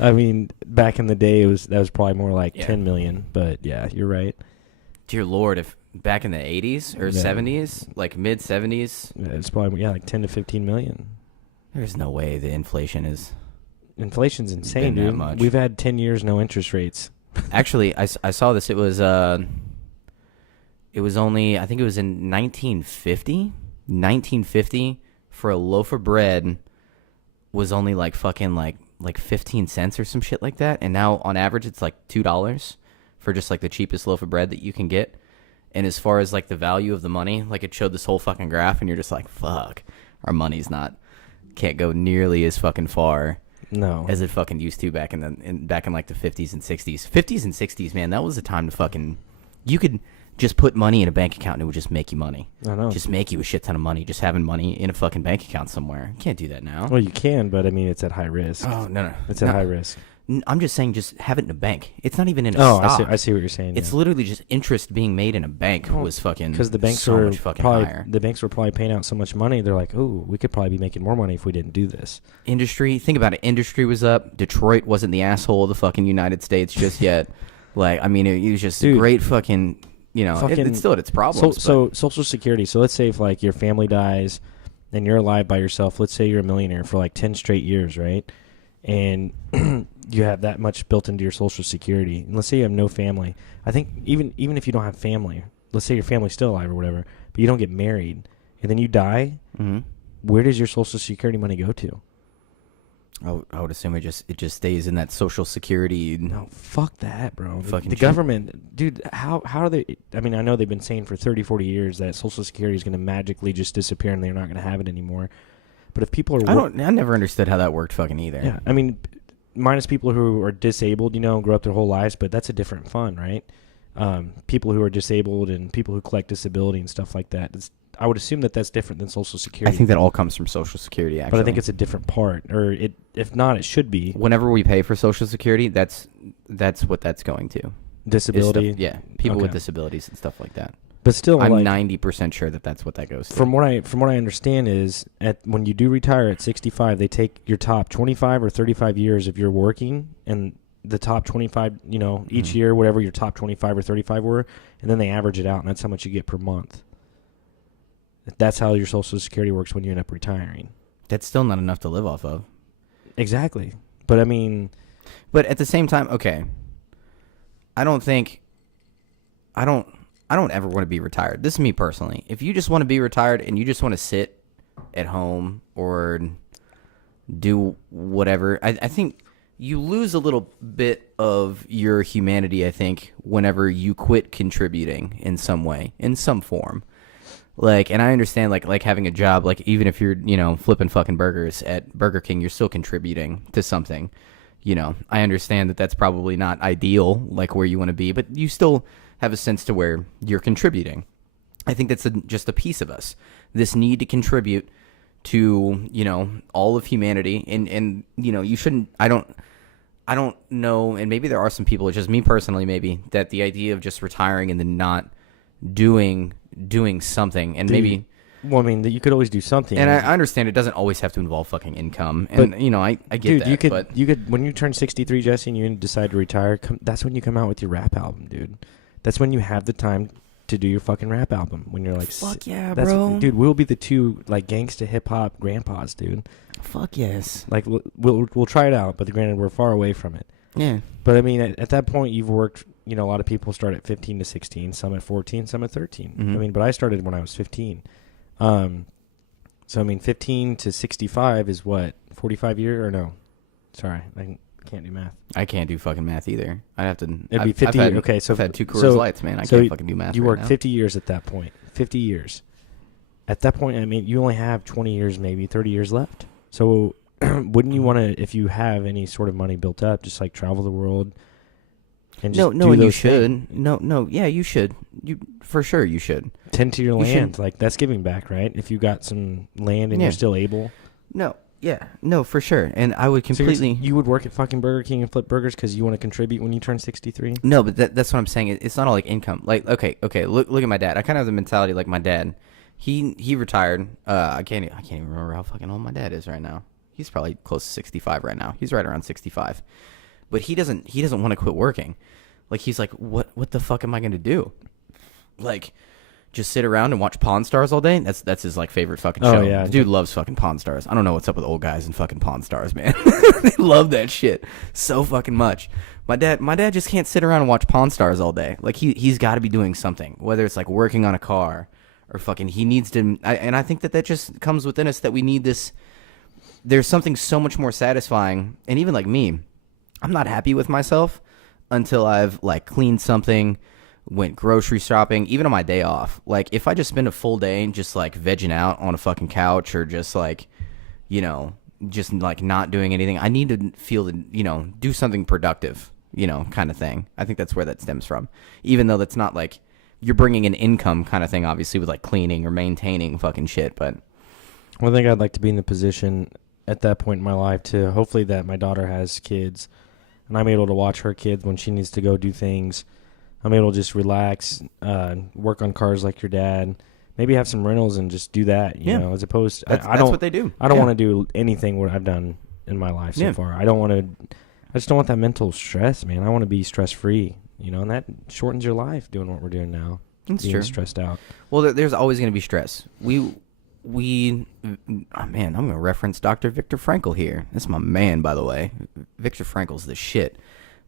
I mean, back in the day, that was probably more like 10 million. But yeah, you're right. Dear Lord, if back in the 80s or 70s, like mid 70s, it's probably like 10 to 15 million. There's no way the inflation's insane, dude. That much. We've had 10 years no interest rates. Actually, I saw this. It was only, I think it was in 1950. 1950 for a loaf of bread was only like fucking like 15 cents or some shit like that. And now on average it's like $2 for just like the cheapest loaf of bread that you can get. And as far as like the value of the money, like it showed this whole fucking graph and you're just like, fuck, our money's can't go nearly as fucking far as it fucking used to back in like the 50s and 60s. 50s and 60s, man, that was the time to fucking, you could just put money in a bank account and it would just make you money. I know. Just make you a shit ton of money just having money in a fucking bank account somewhere. You can't do that now. Well, you can, but I mean, it's at high risk. Oh, no. It's at high risk. I'm just saying just have it in a bank. It's not even in a stock. I see what you're saying. It's literally just interest being made in a bank was fucking because the banks so much fucking higher. The banks were probably paying out so much money. They're like, oh, we could probably be making more money if we didn't do this. Industry, think about it. Industry was up. Detroit wasn't the asshole of the fucking United States just yet. Like, I mean, it was just great fucking, it's still had its problems. So Social Security. So let's say if like your family dies and you're alive by yourself, let's say you're a millionaire for like 10 straight years, right? And you have that much built into your Social Security. And let's say you have no family. I think even if you don't have family, let's say your family's still alive or whatever, but you don't get married, and then you die, where does your Social Security money go to? I would assume it just stays in that Social Security. No, fuck that, bro. Fucking the government, dude, how are they? I mean, I know they've been saying for 30, 40 years that Social Security is going to magically just disappear and they're not going to have it anymore. But if people are... I never understood how that worked fucking either. Yeah, I mean, minus people who are disabled, and grow up their whole lives, but that's a different fund, right? People who are disabled and people who collect disability and stuff like that. I would assume that that's different than Social Security. I think that all comes from Social Security, actually. But I think it's a different part, or if not, it should be. Whenever we pay for Social Security, that's what that's going to. Disability? People with disabilities and stuff like that. But still, I'm 90% sure that that's what that goes to. From what I understand is, when you do retire at 65, they take your top 25 or 35 years if you're working, and the top 25, each year, whatever your top 25 or 35 were, and then they average it out, and that's how much you get per month. That's how your Social Security works when you end up retiring. That's still not enough to live off of. Exactly. But I mean... But at the same time, okay, I don't ever want to be retired. This is me personally. If you just want to be retired and you just want to sit at home or do whatever, I think you lose a little bit of your humanity, I think, whenever you quit contributing in some way, in some form. Like, and I understand, like having a job, like even if you're, flipping fucking burgers at Burger King, you're still contributing to something. I understand that that's probably not ideal, like where you want to be, but you still have a sense to where you're contributing. I think that's just a piece of us. This need to contribute to, all of humanity. And you shouldn't, I don't know, and maybe there are some people, it's just me personally maybe, that the idea of just retiring and then not doing something, and maybe... Well, I mean, you could always do something. And I understand it doesn't always have to involve fucking income. And, but, I get dude, that. you could, when you turn 63, Jesse, and you decide to retire, that's when you come out with your rap album, dude. That's when you have the time to do your fucking rap album. When you're like... Fuck yeah, bro. Dude, we'll be the two, like, gangsta hip-hop grandpas, dude. Fuck yes. Like, we'll try it out, but granted, we're far away from it. Yeah. But, I mean, at that point, you've worked... a lot of people start at 15 to 16, some at 14, some at 13. Mm-hmm. I mean, but I started when I was 15. So, I mean, 15 to 65 is what? 45 years? Or no? Sorry, I can't do math. I can't do fucking math either. I'd have to... It'd be 50 years. Okay, so... I've had 2 Coors Lights, man. I can't fucking do math You right work now. 50 years at that point. 50 years. At that point, I mean, you only have 20 years, maybe 30 years left. So, wouldn't you want to, if you have any sort of money built up, just, like, travel the world... And just No, and you should. No, yeah, you should. For sure, you should. Tend to your land, like that's giving back, right? If you got some land and you're still able. No, for sure. And I would completely. So you would work at fucking Burger King and flip burgers because you want to contribute when you turn 63. No, but that's what I'm saying. It's not all like income. Like, okay. Look at my dad. I kind of have the mentality like my dad. He retired. I can't even remember how fucking old my dad is right now. He's probably close to 65 right now. He's right around 65. But he doesn't want to quit working. Like, he's like, what the fuck am I going to do? Like, just sit around and watch Pawn Stars all day? That's his, like, favorite fucking show. Yeah. The dude loves fucking Pawn Stars. I don't know what's up with old guys and fucking Pawn Stars, man. They love that shit so fucking much. My dad just can't sit around and watch Pawn Stars all day. Like, he's got to be doing something, whether it's, like, working on a car or fucking he needs to... and I think that just comes within us that we need this... There's something so much more satisfying, and even, like, me... I'm not happy with myself until I've, like, cleaned something, went grocery shopping, even on my day off. Like, if I just spend a full day just, like, vegging out on a fucking couch or just, like, just, like, not doing anything, I need to feel the, do something productive, kind of thing. I think that's where that stems from. Even though that's not, like, you're bringing an income kind of thing, obviously, with, like, cleaning or maintaining fucking shit, but... Well, I think I'd like to be in the position at that point in my life to hopefully that my daughter has kids... And I'm able to watch her kids when she needs to go do things. I'm able to just relax, work on cars like your dad. Maybe have some rentals and just do that, you know, as opposed to... That's what they do. I don't want to do anything what I've done in my life so far. I just don't want that mental stress, man. I want to be stress-free, and that shortens your life doing what we're doing now. That's being true. Stressed out. Well, there's always going to be stress. Man, I'm going to reference Dr. Viktor Frankl here. That's my man, by the way. Viktor Frankl's the shit.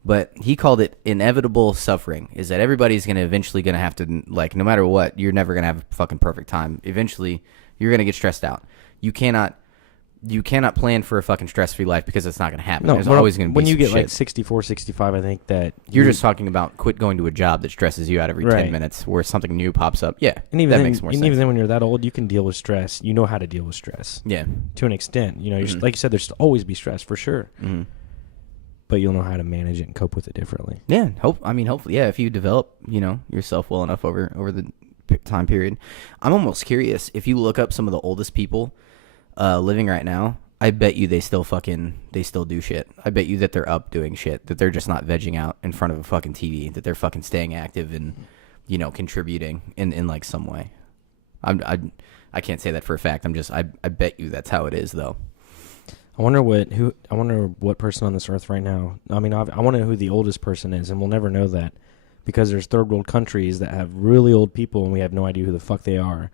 But he called it inevitable suffering, is that everybody's eventually going to have to, like, no matter what, you're never going to have a fucking perfect time. Eventually, you're going to get stressed out. You cannot plan for a fucking stress-free life because it's not going to happen. No, there's always going to be when you get shit. like 64, 65, I think that... You're just talking about quit going to a job that stresses you out every 10 minutes where something new pops up. Yeah, and even that then, makes more sense. Even then when you're that old, you can deal with stress. You know how to deal with stress. Yeah. To an extent. You're like you said, there's always be stress for sure. Mm-hmm. But you'll know how to manage it and cope with it differently. Yeah, hopefully, yeah, if you develop, yourself well enough over the time period. I'm almost curious, if you look up some of the oldest people living right now, I bet you they still do shit. I bet you that they're up doing shit, that they're just not vegging out in front of a fucking TV, that they're fucking staying active and, contributing in like some way. I can't say that for a fact. I bet you that's how it is though. I wonder what person on this earth right now. I mean, I want to know who the oldest person is, and we'll never know that because there's third world countries that have really old people, and we have no idea who the fuck they are,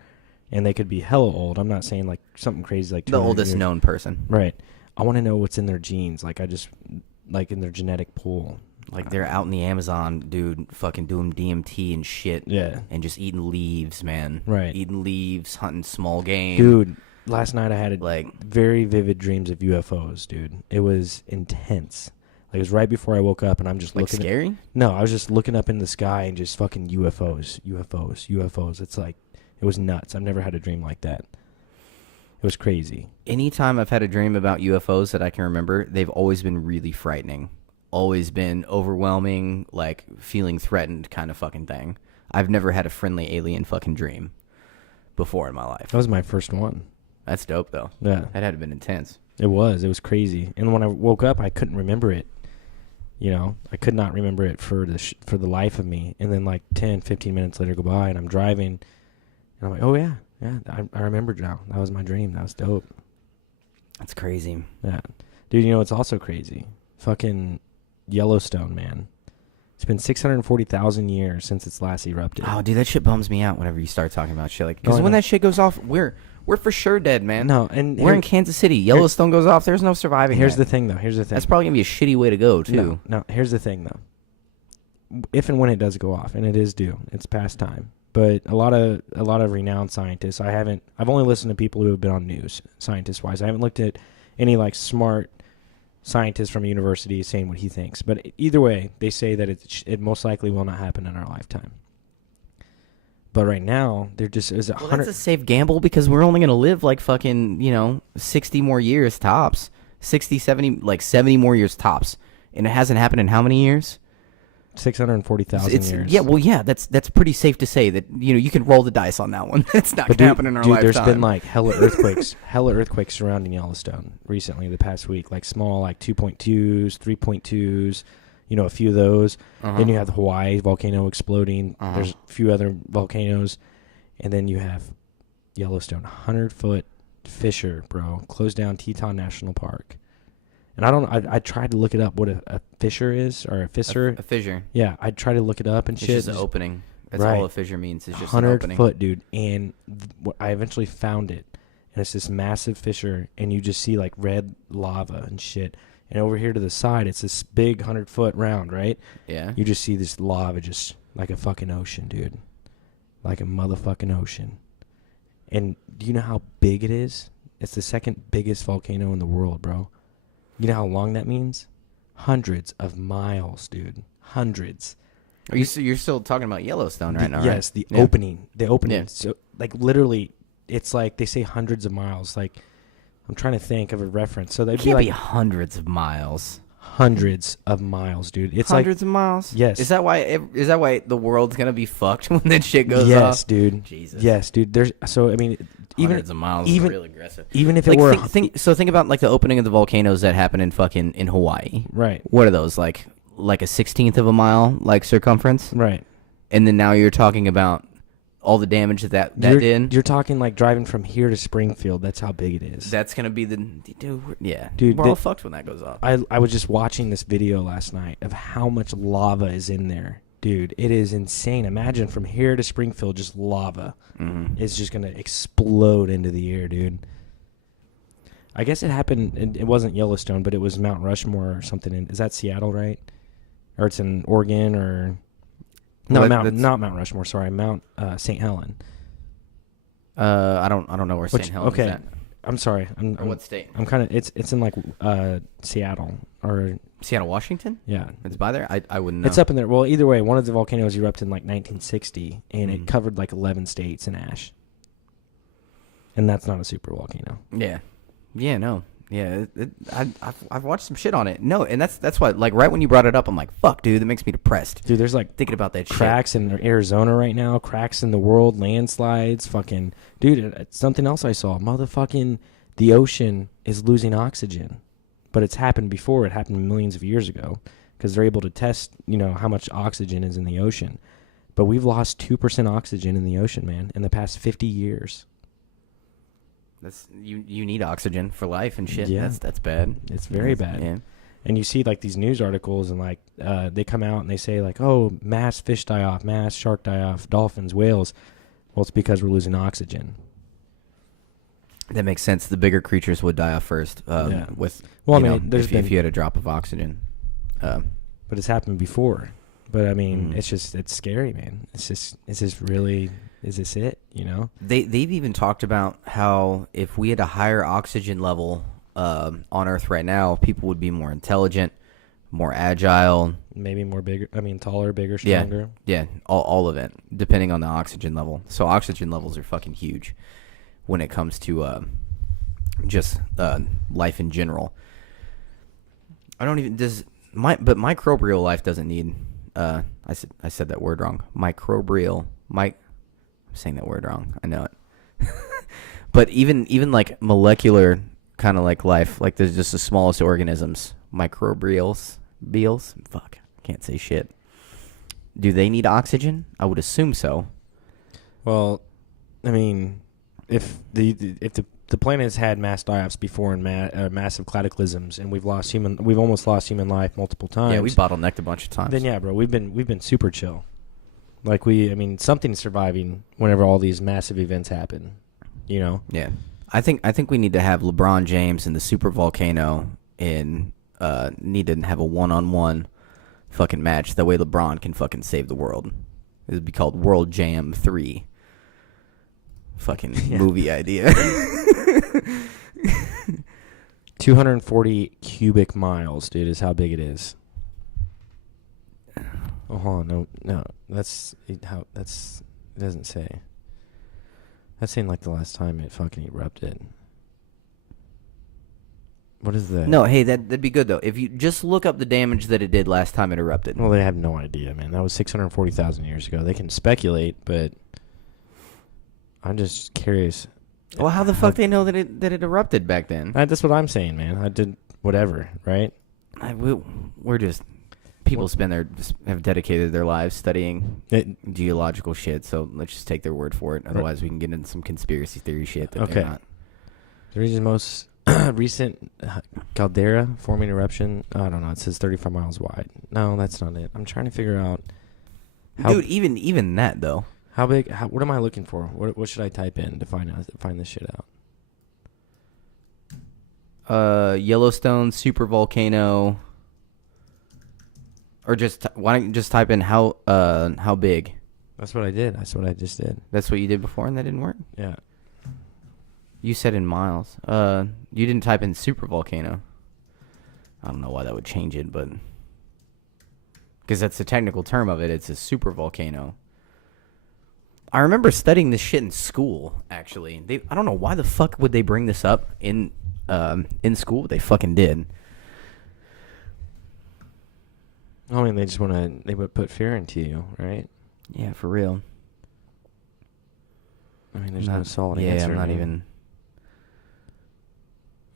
and they could be hella old. I'm not saying like something crazy like the oldest known person, right? I want to know what's in their genes, like in their genetic pool. Like they're out in the Amazon, dude, fucking doing DMT and shit, yeah, and just eating leaves, man, right? Eating leaves, hunting small game, dude. Last night I had very vivid dreams of UFOs, dude. It was intense. Like, it was right before I woke up, and I'm just looking. Like scary? No, I was just looking up in the sky and just fucking UFOs. It's like, it was nuts. I've never had a dream like that. was crazy. Anytime I've had a dream about UFOs that I can remember, they've always been really frightening. Always been overwhelming, like feeling threatened kind of fucking thing. I've never had a friendly alien fucking dream before in my life. That was my first one. That's dope, though. Yeah. That had to have been intense. It was crazy. And when I woke up, I couldn't remember it. You know, I could not remember it for the life of me. And then like 10, 15 minutes later go by and I'm driving and I'm like, oh yeah, I remember now. That was my dream. That was dope. That's crazy. Yeah. Dude, you know what's also crazy? Fucking Yellowstone, man. It's been 640,000 years since it's last erupted. Oh, dude, that shit bums me out whenever you start talking about shit like, because when that shit goes off, we're for sure dead, man. No, and we're in Kansas City. Yellowstone goes off. There's no surviving. Here's the thing, though. That's probably gonna be a shitty way to go, too. No, here's the thing, though. If and when it does go off, and it is due, it's past time. But a lot of renowned scientists. I've only listened to people who have been on news, scientist wise. I haven't looked at any like smart scientist from a university saying what he thinks. But either way, they say that it most likely will not happen in our lifetime. But right now, there just is 100. That's a safe gamble because we're only going to live like fucking, 60 more years tops. 60, 70, like 70 more years tops. And it hasn't happened in how many years? 640,000 years. Yeah, well, yeah, that's pretty safe to say that, you can roll the dice on that one. It's not going to happen in our lifetime. There's been like hella earthquakes surrounding Yellowstone recently, the past week. Like small, like 2.2s, 3.2s. A few of those. Then you have the Hawaii volcano exploding. There's a few other volcanoes. And then you have Yellowstone, 100-foot fissure, bro. Closed down Teton National Park. And I tried to look it up what a fissure is, or a fissure. A fissure. Yeah, I tried to look it up and it's shit. It's just an opening. That's right. all a fissure means. It's just an opening. 100 foot, dude. And I eventually found it. And it's this massive fissure. And you just see like red lava and shit. And over here to the side, it's this big 100-foot round, right? Yeah. You just see this lava just like a fucking ocean, dude. Like a motherfucking ocean. And do you know how big it is? It's the second biggest volcano in the world, bro. You know how long that means? Hundreds of miles, dude. Hundreds. You're still talking about Yellowstone right now, right? Yes, the opening. The opening. Yeah. So, like, literally, it's like they say hundreds of miles. Like, I'm trying to think of a reference. So that'd it can't be be like hundreds of miles. Hundreds of miles, dude. It's hundreds like, of miles. Yes. Is that why the world's gonna be fucked when that shit goes off? Yes, dude. Jesus. Yes, dude. There's Hundreds of miles is real aggressive. Even if it were think about like the opening of the volcanoes that happen in Hawaii. Right. What are those like a 1/16 of a mile like circumference? Right. And then now you're talking about all the damage that did. You're talking like driving from here to Springfield. That's how big it is. That's gonna be dude. We're all fucked when that goes off. I was just watching this video last night of how much lava is in there, dude. It is insane. Imagine from here to Springfield, just lava. It's just gonna explode into the air, dude. I guess it happened. It wasn't Yellowstone, but it was Mount Rushmore or something. Is that Seattle, right? Or it's in Oregon or. No, not Mount Rushmore. Sorry, Mount St. Helen. I don't know where St. Helen is at. I'm sorry. Or what state? I'm kind of. It's in like Seattle or Seattle, Washington. Yeah, it's by there. I wouldn't know. It's up in there. Well, either way, one of the volcanoes erupted in like 1960, and it covered like 11 states in ash. And that's not a super volcano. Yeah. No. Yeah, I've watched some shit on it. No, and that's why, like, right when you brought it up, I'm like, fuck, dude, that makes me depressed. Dude, there's like thinking about that cracks shit. in Arizona right now, cracks in the world, landslides, fucking, dude. Something else I saw, motherfucking, the ocean is losing oxygen, but it's happened before. It happened millions of years ago because they're able to test, how much oxygen is in the ocean. But we've lost 2% oxygen in the ocean, man, in the past 50 years. That's you need oxygen for life and shit. Yeah. That's bad. It's very bad. Yeah. And you see like these news articles and like they come out and they say like, oh, mass fish die off, mass shark die off, dolphins, whales. Well, it's because we're losing oxygen. That makes sense. The bigger creatures would die off first. If you had a drop of oxygen. But it's happened before. But I mean, it's scary, man. It's just really. Is this it? They've even talked about how if we had a higher oxygen level on Earth right now, people would be more intelligent, more agile, maybe taller, bigger, stronger. Yeah, all of it, depending on the oxygen level. So oxygen levels are fucking huge when it comes to just life in general. But microbial life doesn't need. I said that word wrong. I'm saying that word wrong. I know it. But even like molecular kind of like life, like there's just the smallest organisms, microbials. Fuck, can't say shit. Do they need oxygen? I would assume so. Well, I mean, if the planet has had mass die-offs before and massive cataclysms, and we've almost lost human life multiple times. Yeah, we bottlenecked a bunch of times. Then yeah, bro, we've been super chill. Like something's surviving whenever all these massive events happen. You know? Yeah, I think we need to have LeBron James and the super volcano need to have a one-on-one fucking match. That way LeBron can fucking save the world. It would be called World Jam 3. Fucking movie idea. 240 cubic miles, dude, is how big it is. Oh, no, it doesn't say. That seemed like the last time it fucking erupted. What is that? No, hey, that'd be good, though. If you just look up the damage that it did last time it erupted. Well, they have no idea, man. That was 640,000 years ago. They can speculate, but I'm just curious. Well, how the fuck they know that it erupted back then? That's what I'm saying, man. I did whatever, right? We're just... People have dedicated their lives studying geological shit, so let's just take their word for it. Otherwise, we can get into some conspiracy theory shit that they're not. The region's most recent caldera forming eruption, I don't know, it says 35 miles wide. No, that's not it. I'm trying to figure out how... Dude, even that, though. How big... what am I looking for? What should I type in to find this shit out? Yellowstone supervolcano... Or why don't you just type in how big? That's what I did. That's what I just did. That's what you did before and that didn't work? Yeah. You said in miles. You didn't type in supervolcano. I don't know why that would change it, but... Because that's the technical term of it. It's a supervolcano. I remember studying this shit in school, actually. I don't know why the fuck would they bring this up in school, but they fucking did. I mean, they would put fear into you, right? Yeah, for real. I mean, there's no solid answer. Yeah, I'm not even...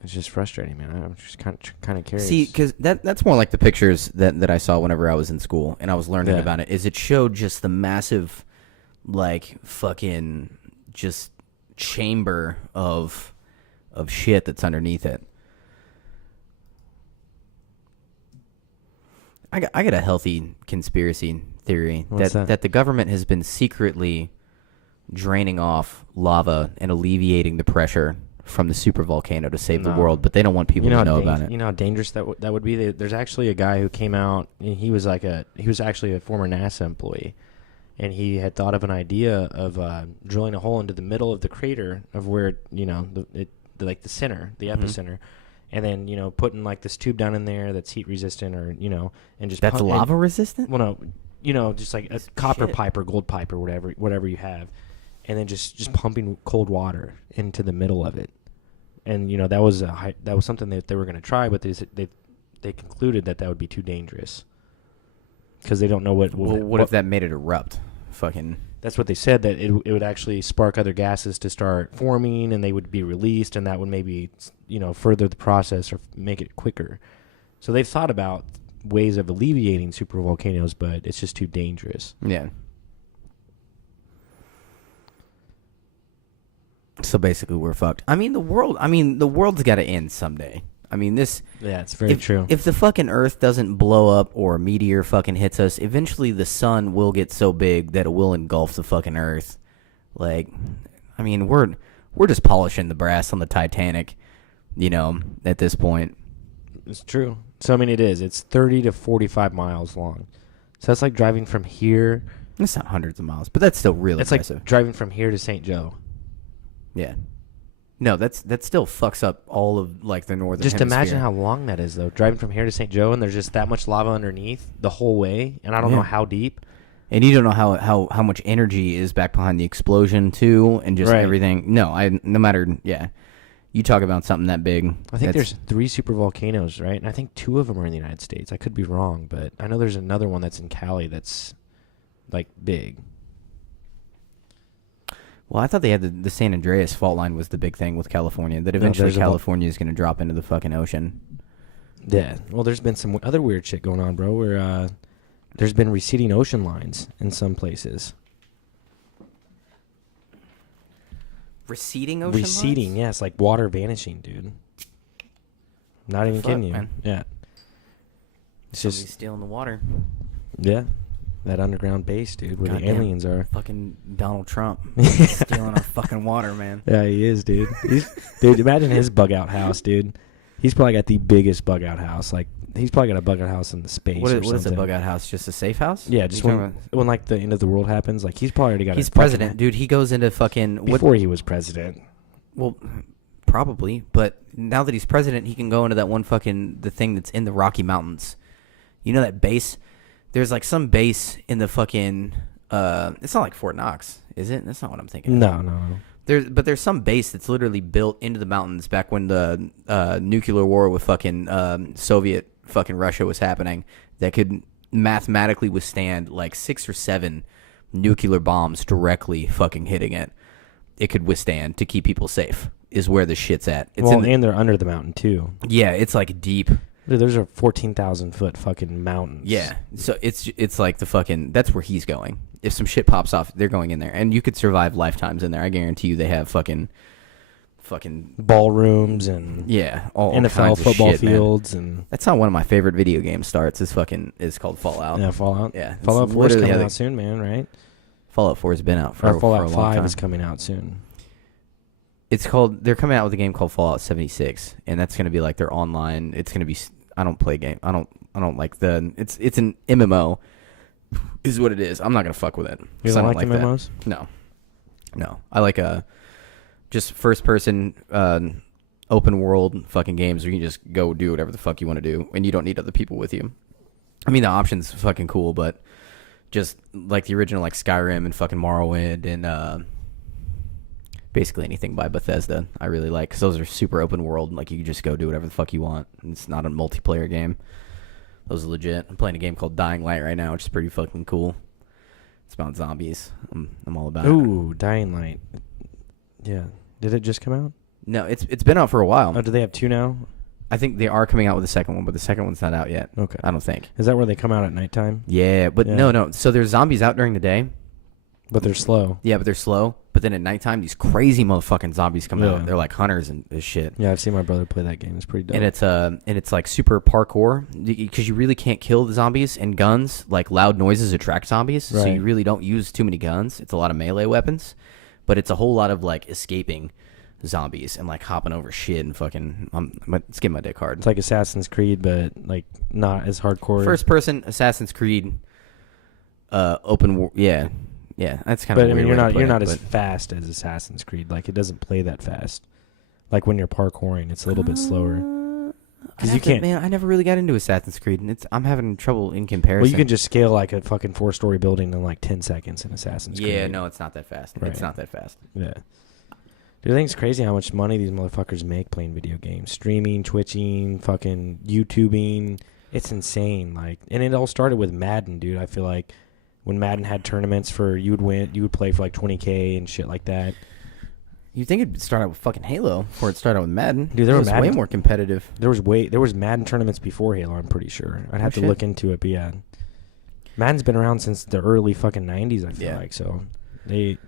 It's just frustrating, man. I'm just kind of curious. See, because that's more like the pictures that I saw whenever I was in school and I was learning about it, is it showed just the massive, like, fucking just chamber of shit that's underneath it. I got a healthy conspiracy theory that the government has been secretly draining off lava and alleviating the pressure from the supervolcano to save the world, but they don't want people to know about it. You know how dangerous that would be? There's actually a guy who came out, and he was actually a former NASA employee, and he had thought of an idea of drilling a hole into the middle of the crater of where, the center, the epicenter. And then, putting like this tube down in there that's heat resistant and just... That's lava resistant? Well, no, just like a copper pipe or gold pipe or whatever you have. And then just pumping cold water into the middle of it. And, that was something that they were going to try, but they concluded that would be too dangerous. Because they don't know what if that made it erupt? Fucking... That's what they said, that it would actually spark other gases to start forming, and they would be released, and that would maybe, further the process or make it quicker. So they've thought about ways of alleviating supervolcanoes, but it's just too dangerous. Yeah. So basically, we're fucked. The world's got to end someday. Yeah, it's very true. If the fucking Earth doesn't blow up or a meteor fucking hits us, eventually the sun will get so big that it will engulf the fucking Earth. We're just polishing the brass on the Titanic, at this point. It's true. So, it is. It's 30 to 45 miles long. So that's like driving from here. It's not hundreds of miles, but that's still really impressive. Like driving from here to St. Joe. Yeah. No, that still fucks up all of like the northern hemisphere. Just imagine how long that is, though. Driving from here to St. Joe, and there's just that much lava underneath the whole way, and I don't know how deep. And you don't know how much energy is back behind the explosion too, and just everything. No, You talk about something that big. I think there's 3 super volcanoes, right? And I think 2 of them are in the United States. I could be wrong, but I know there's another one that's in Cali that's like big. Well, I thought they had the San Andreas fault line was the big thing with California. That eventually California is going to drop into the fucking ocean. Yeah. Well, there's been some other weird shit going on, bro, where there's been receding ocean lines in some places. Receding ocean Receding, lines? yes, like water vanishing, dude. Not even kidding you. Man. Yeah. It's just stealing the water. Yeah. That underground base, dude, where the aliens are. Fucking Donald Trump. Stealing our fucking water, man. Yeah, he is, dude. Dude, imagine his bug out house, dude. He's probably got the biggest bug out house. Like, he's probably got a bug out house in the space. What is a bug out house? Just a safe house? Yeah, just when like the end of the world happens, like he's probably already got. He's president, dude. He goes into fucking before he was president. Well, probably, but now that he's president, he can go into that one the thing that's in the Rocky Mountains. You know that base? There's like some base in the fucking. It's not like Fort Knox, is it? That's not what I'm thinking. No. There's some base that's literally built into the mountains back when the nuclear war with fucking Soviet fucking Russia was happening that could mathematically withstand like 6 or 7 nuclear bombs directly fucking hitting it. It could withstand to keep people safe is where the shit's at. And they're under the mountain too. Yeah, it's like deep. Dude, there's a 14,000 foot fucking mountains. Yeah, so it's like the fucking that's where he's going. If some shit pops off, they're going in there, and you could survive lifetimes in there. I guarantee you, they have fucking ballrooms and all NFL kinds of football shit, fields, man. and that's how one of my favorite video games starts. Is called Fallout. Yeah, Fallout. Yeah, Fallout 4 is coming out soon, man. Right? Fallout 4 has been out for Fallout a long 5 time. is coming out soon. They're coming out with a game called Fallout 76, and that's going to be like their online. It's going to be. I don't play game. I don't like the. It's an MMO, is what it is. I'm not gonna fuck with it. You don't like MMOs? That. No. I like just first person open world fucking games where you can just go do whatever the fuck you want to do, and you don't need other people with you. I mean, the option's fucking cool, but just like the original like Skyrim and fucking Morrowind and basically anything by Bethesda, I really like, because those are super open world. Like, you can just go do whatever the fuck you want. And it's not a multiplayer game. Those are legit. I'm playing a game called Dying Light right now, which is pretty fucking cool. It's about zombies. I'm all about it. Ooh, Dying Light. Yeah. Did it just come out? No, it's been out for a while. Oh, do they have 2 now? I think they are coming out with the second one, but the second one's not out yet. Okay. I don't think. Is that where they come out at nighttime? Yeah, but no. So there's zombies out during the day. But they're slow. Yeah, but they're slow. But then at nighttime, these crazy motherfucking zombies come out. They're like hunters and shit. Yeah, I've seen my brother play that game. It's pretty dope. And it's like super parkour, because you really can't kill the zombies, and guns, like loud noises attract zombies. Right. So you really don't use too many guns. It's a lot of melee weapons, but it's a whole lot of like escaping zombies and like hopping over shit and fucking. It's getting my dick hard. It's like Assassin's Creed, but like not as hardcore. First person Assassin's Creed, open world. Yeah. Yeah, that's kind of. But I mean, you're not as fast as Assassin's Creed. Like, it doesn't play that fast. Like when you're parkouring, it's a little bit slower. Because you can't. Man, I never really got into Assassin's Creed, and I'm having trouble in comparison. Well, you can just scale like a fucking 4-story building in like 10 seconds in Assassin's Creed. Yeah, no, it's not that fast. Right. It's not that fast. Yeah. Dude, I think it's crazy how much money these motherfuckers make playing video games, streaming, twitching, fucking YouTubing. It's insane. Like, and it all started with Madden, dude. I feel like. When Madden had tournaments you would play for like 20K and shit like that. You think it'd start out with fucking Halo before it started with Madden? Dude, there was way more competitive. There was Madden tournaments before Halo, I'm pretty sure. I'd have to look into it, but yeah. Madden's been around since the early fucking 90s, I feel like. So dude,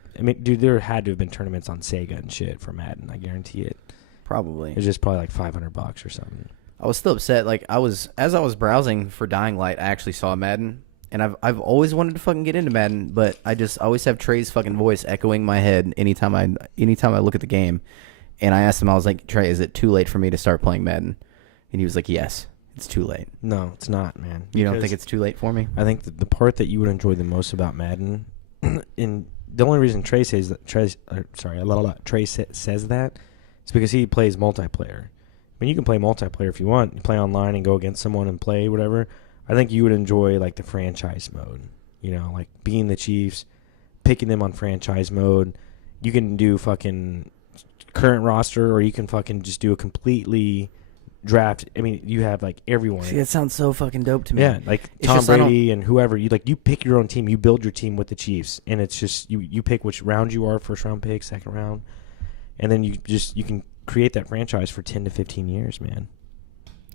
there had to have been tournaments on Sega and shit for Madden, I guarantee it. Probably. It's just probably like $500 or something. I was still upset. Like, as I was browsing for Dying Light, I actually saw Madden. And I've always wanted to fucking get into Madden, but I just always have Trey's fucking voice echoing my head anytime I look at the game. And I asked him, I was like, Trey, is it too late for me to start playing Madden? And he was like, yes, it's too late. No, it's not, man. You don't think it's too late for me? I think the part that you would enjoy the most about Madden, and the only reason Trey says that, Trey says that is because he plays multiplayer. I mean, you can play multiplayer if you want. You play online and go against someone and play whatever. I think you would enjoy like the franchise mode, like being the Chiefs, picking them on franchise mode. You can do fucking current roster, or you can fucking just do a completely draft. I mean, you have like everyone. See, that sounds so fucking dope to me. Yeah, like It's Tom just I Brady and whoever. You pick your own team. You build your team with the Chiefs, and it's just you pick which round you are, first round pick, second round, and then you can create that franchise for 10 to 15 years, man.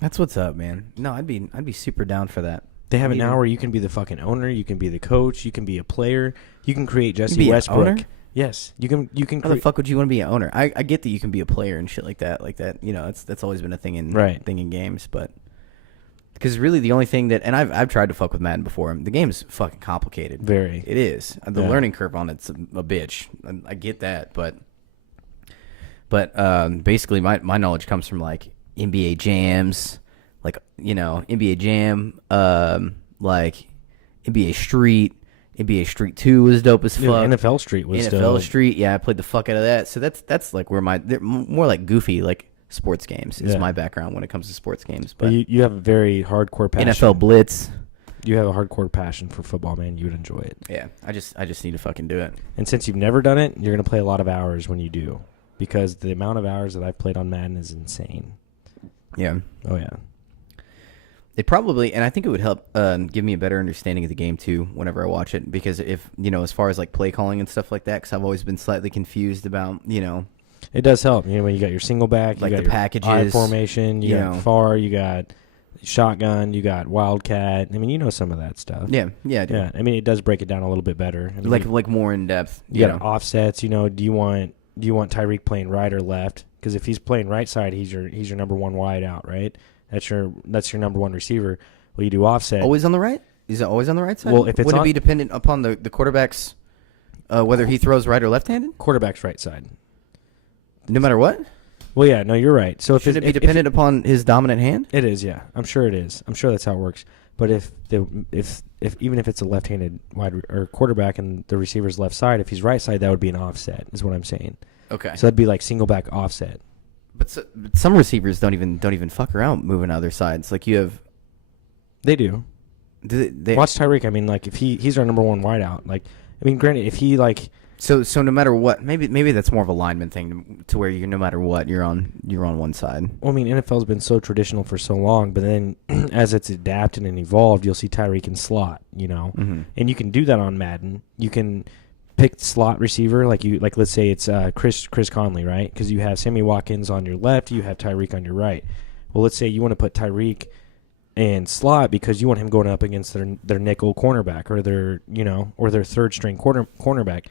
That's what's up, man. No, I'd be super down for that. They have it now where you can be the fucking owner, you can be the coach, you can be a player, you can create Jesse be an Westbrook. owner? Yes, you can. How the fuck would you want to be an owner? I get that you can be a player and shit like that. You know, that's always been a thing in games, but because really the only thing that, and I've tried to fuck with Madden before. The game's fucking complicated. Very. It is. The learning curve on it's a bitch. I get that, but basically my knowledge comes from like NBA jams, like, you know, NBA Jam, like NBA Street. NBA Street 2 was dope as fuck. NFL Street was NFL dope. Street, yeah, I played the fuck out of that. So that's like where they're more like goofy, like sports games is my background when it comes to sports games. But you have a very hardcore passion. NFL Blitz. You have a hardcore passion for football, man. You would enjoy it. Yeah, I just need to fucking do it. And since you've never done it, you're going to play a lot of hours when you do. Because the amount of hours that I've played on Madden is insane. Yeah. Oh, yeah. It probably, and I think it would help give me a better understanding of the game too whenever I watch it, because if, you know, as far as like play calling and stuff like that, because I've always been slightly confused about, you know. It does help. You know, when you got your single back, like you got the your packages, I formation, you got far, you got shotgun, you got wildcat. I mean, you know some of that stuff. Yeah, I do. Yeah, I mean, it does break it down a little bit better. I mean, like more in depth. You got offsets. You know, do you want Tyreek playing right or left? Because if he's playing right side, he's your number one wide out, right? That's your number one receiver. Well, you do offset. Always on the right? Is it always on the right side? Well, if it's would it be dependent upon the quarterback's whether he throws right or left-handed? Quarterback's right side. No matter what? Well, yeah, no, you're right. So should it be dependent upon his dominant hand? It is, yeah. I'm sure it is. I'm sure that's how it works. But if even if it's a left-handed wide or quarterback and the receiver's left side, if he's right side, that would be an offset. Is what I'm saying. Okay. So that'd be like single back offset. But some receivers don't even fuck around moving other sides. Like you have. They do. They watch Tyreek. I mean, like if he's our number one wideout. Like, I mean, granted, if he like. So no matter what, maybe that's more of a lineman thing to where no matter what you're on one side. Well, I mean, NFL's been so traditional for so long, but then as it's adapted and evolved, you'll see Tyreek in slot, you know, and you can do that on Madden. You can pick slot receiver, like let's say it's Chris Conley, right? Because you have Sammy Watkins on your left, you have Tyreek on your right. Well, let's say you want to put Tyreek in slot because you want him going up against their nickel cornerback or their third string cornerback.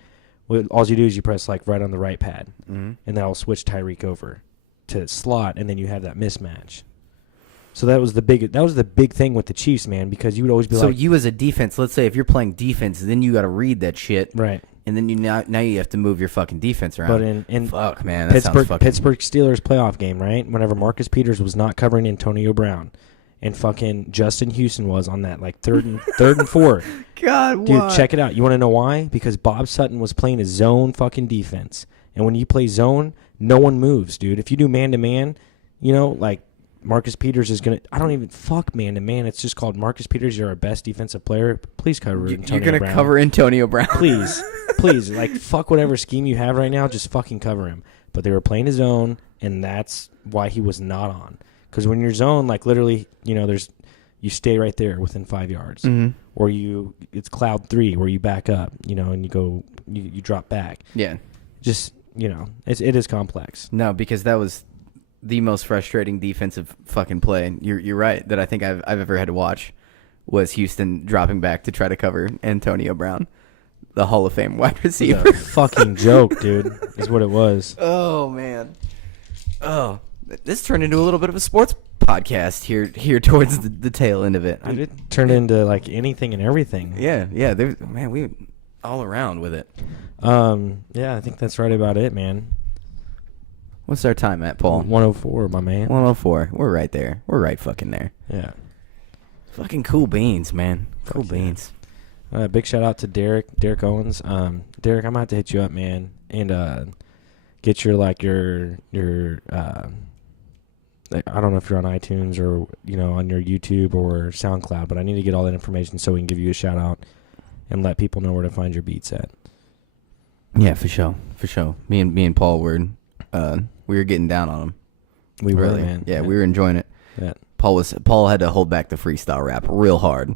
Well, all you do is you press like right on the right pad, and that'll switch Tyreek over to slot, and then you have that mismatch. So that was the big thing with the Chiefs, man, because you would always be so you as a defense, let's say if you're playing defense, then you got to read that shit, right? And then now you have to move your fucking defense around. But in fuck, man, that sounds fucking... Pittsburgh Steelers playoff game, right? Whenever Marcus Peters was not covering Antonio Brown, and fucking Justin Houston was on that like third and four. God, dude, why? Check it out. You want to know why? Because Bob Sutton was playing a zone fucking defense, and when you play zone, no one moves, dude. If you do man to man, you know, like Marcus Peters is gonna. I don't even fuck man to man. It's just called Marcus Peters. You're our best defensive player. Please cover Antonio Brown. You're gonna cover Antonio Brown. Please, like fuck whatever scheme you have right now. Just fucking cover him. But they were playing his zone, and that's why he was not on. Because when you're zone, like literally, you know, you stay right there within 5 yards, or it's cloud 3 where you back up, you know, and you drop back. Yeah, just you know, it is complex. No, because that was the most frustrating defensive fucking play. You're right that I think I've ever had to watch was Houston dropping back to try to cover Antonio Brown, the Hall of Fame wide receiver. Fucking joke, dude, is what it was. Oh man. Oh. This turned into a little bit of a sports podcast here towards the tail end of it. Dude, it turned into like anything and everything. Yeah. Man, we all around with it. Yeah, I think that's right about it, man. What's our time at, Paul? 104, my man. 104. We're right there. We're right fucking there. Yeah. Fucking cool beans, man. Cool beans. Big shout out to Derek Owens. Derek, I'm gonna have to hit you up, man, and get your I don't know if you're on iTunes or, you know, on your YouTube or SoundCloud, but I need to get all that information so we can give you a shout out and let people know where to find your beats at. Yeah, for sure. Me and Paul were we were getting down on him. We were, man. Yeah, we were enjoying it. Yeah. Paul had to hold back the freestyle rap real hard.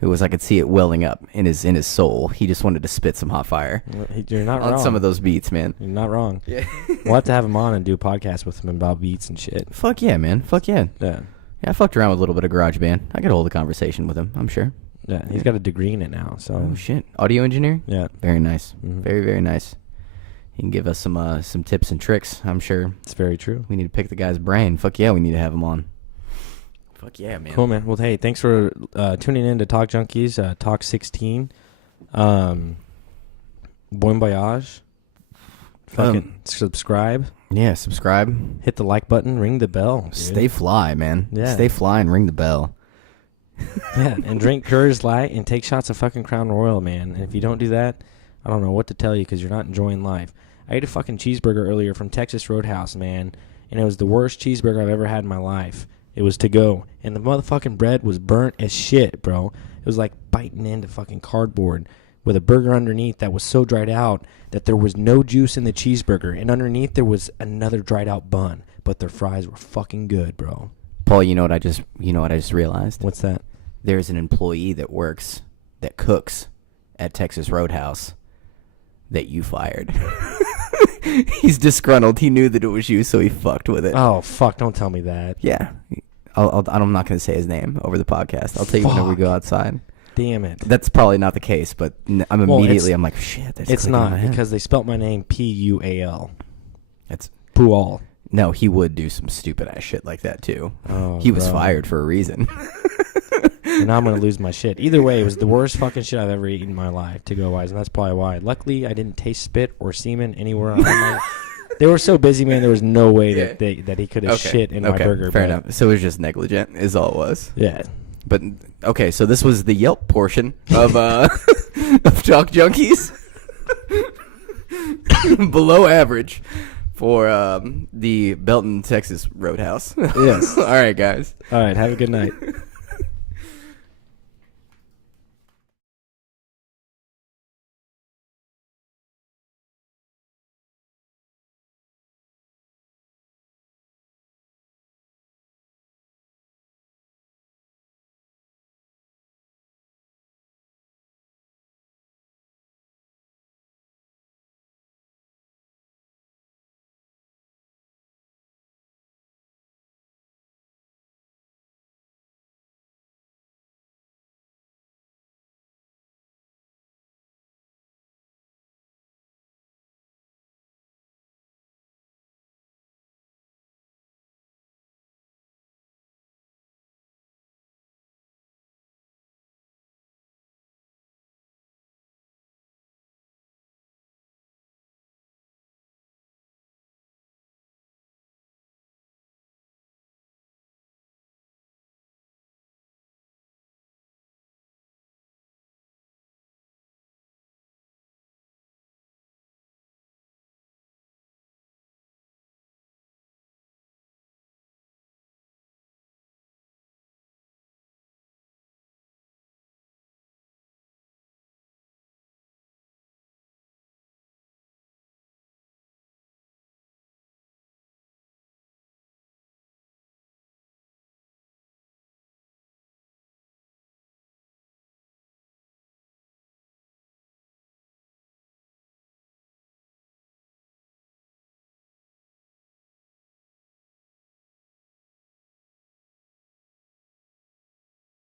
It was, I could see it welling up in his soul. He just wanted to spit some hot fire. You're not wrong. On some of those beats, man. You're not wrong. Yeah. We'll have to have him on and do a podcast with him about beats and shit. Fuck yeah, man. Fuck yeah. Yeah. Yeah, I fucked around with a little bit of GarageBand. I could hold a conversation with him, I'm sure. Yeah, he's got a degree in it now. So. Oh shit, audio engineer. Yeah. Very nice. Mm-hmm. Very, very nice. He can give us some tips and tricks, I'm sure. It's very true. We need to pick the guy's brain. Fuck yeah, we need to have him on. Fuck yeah, man. Cool, man. Well, hey, thanks for tuning in to Talk Junkies, Talk 16. Bon voyage. Fucking subscribe. Yeah, subscribe. Hit the like button. Ring the bell. Dude. Stay fly, man. Yeah. Stay fly and ring the bell. Yeah, and drink Coors Light and take shots of fucking Crown Royal, man. And if you don't do that, I don't know what to tell you because you're not enjoying life. I ate a fucking cheeseburger earlier from Texas Roadhouse, man, and it was the worst cheeseburger I've ever had in my life. It was to go, and the motherfucking bread was burnt as shit, bro. It was like biting into fucking cardboard with a burger underneath that was so dried out that there was no juice in the cheeseburger, and underneath there was another dried out bun, but their fries were fucking good, bro. Paul, you know what I just realized? What's that? There's an employee that cooks at Texas Roadhouse that you fired. He's disgruntled. He knew that it was you, so he fucked with it. Oh, fuck, don't tell me that. Yeah. I'm not going to say his name over the podcast. I'll tell you whenever we go outside. Damn it. That's probably not the case, but I'm like, shit. That's it's not, because they spelt my name Pual. That's Pual. No, he would do some stupid ass shit like that too. Oh, he was fired for a reason. And now I'm going to lose my shit. Either way, it was the worst fucking shit I've ever eaten in my life, to go wise, and that's probably why. Luckily, I didn't taste spit or semen anywhere on my... They were so busy, man, there was no way that he could have shit in my burger. Fair enough. So it was just negligent, is all it was. Yeah. But, okay, so this was the Yelp portion of of Talk Junkies. Below average for the Belton, Texas Roadhouse. Yes. All right, guys. All right, have a good night.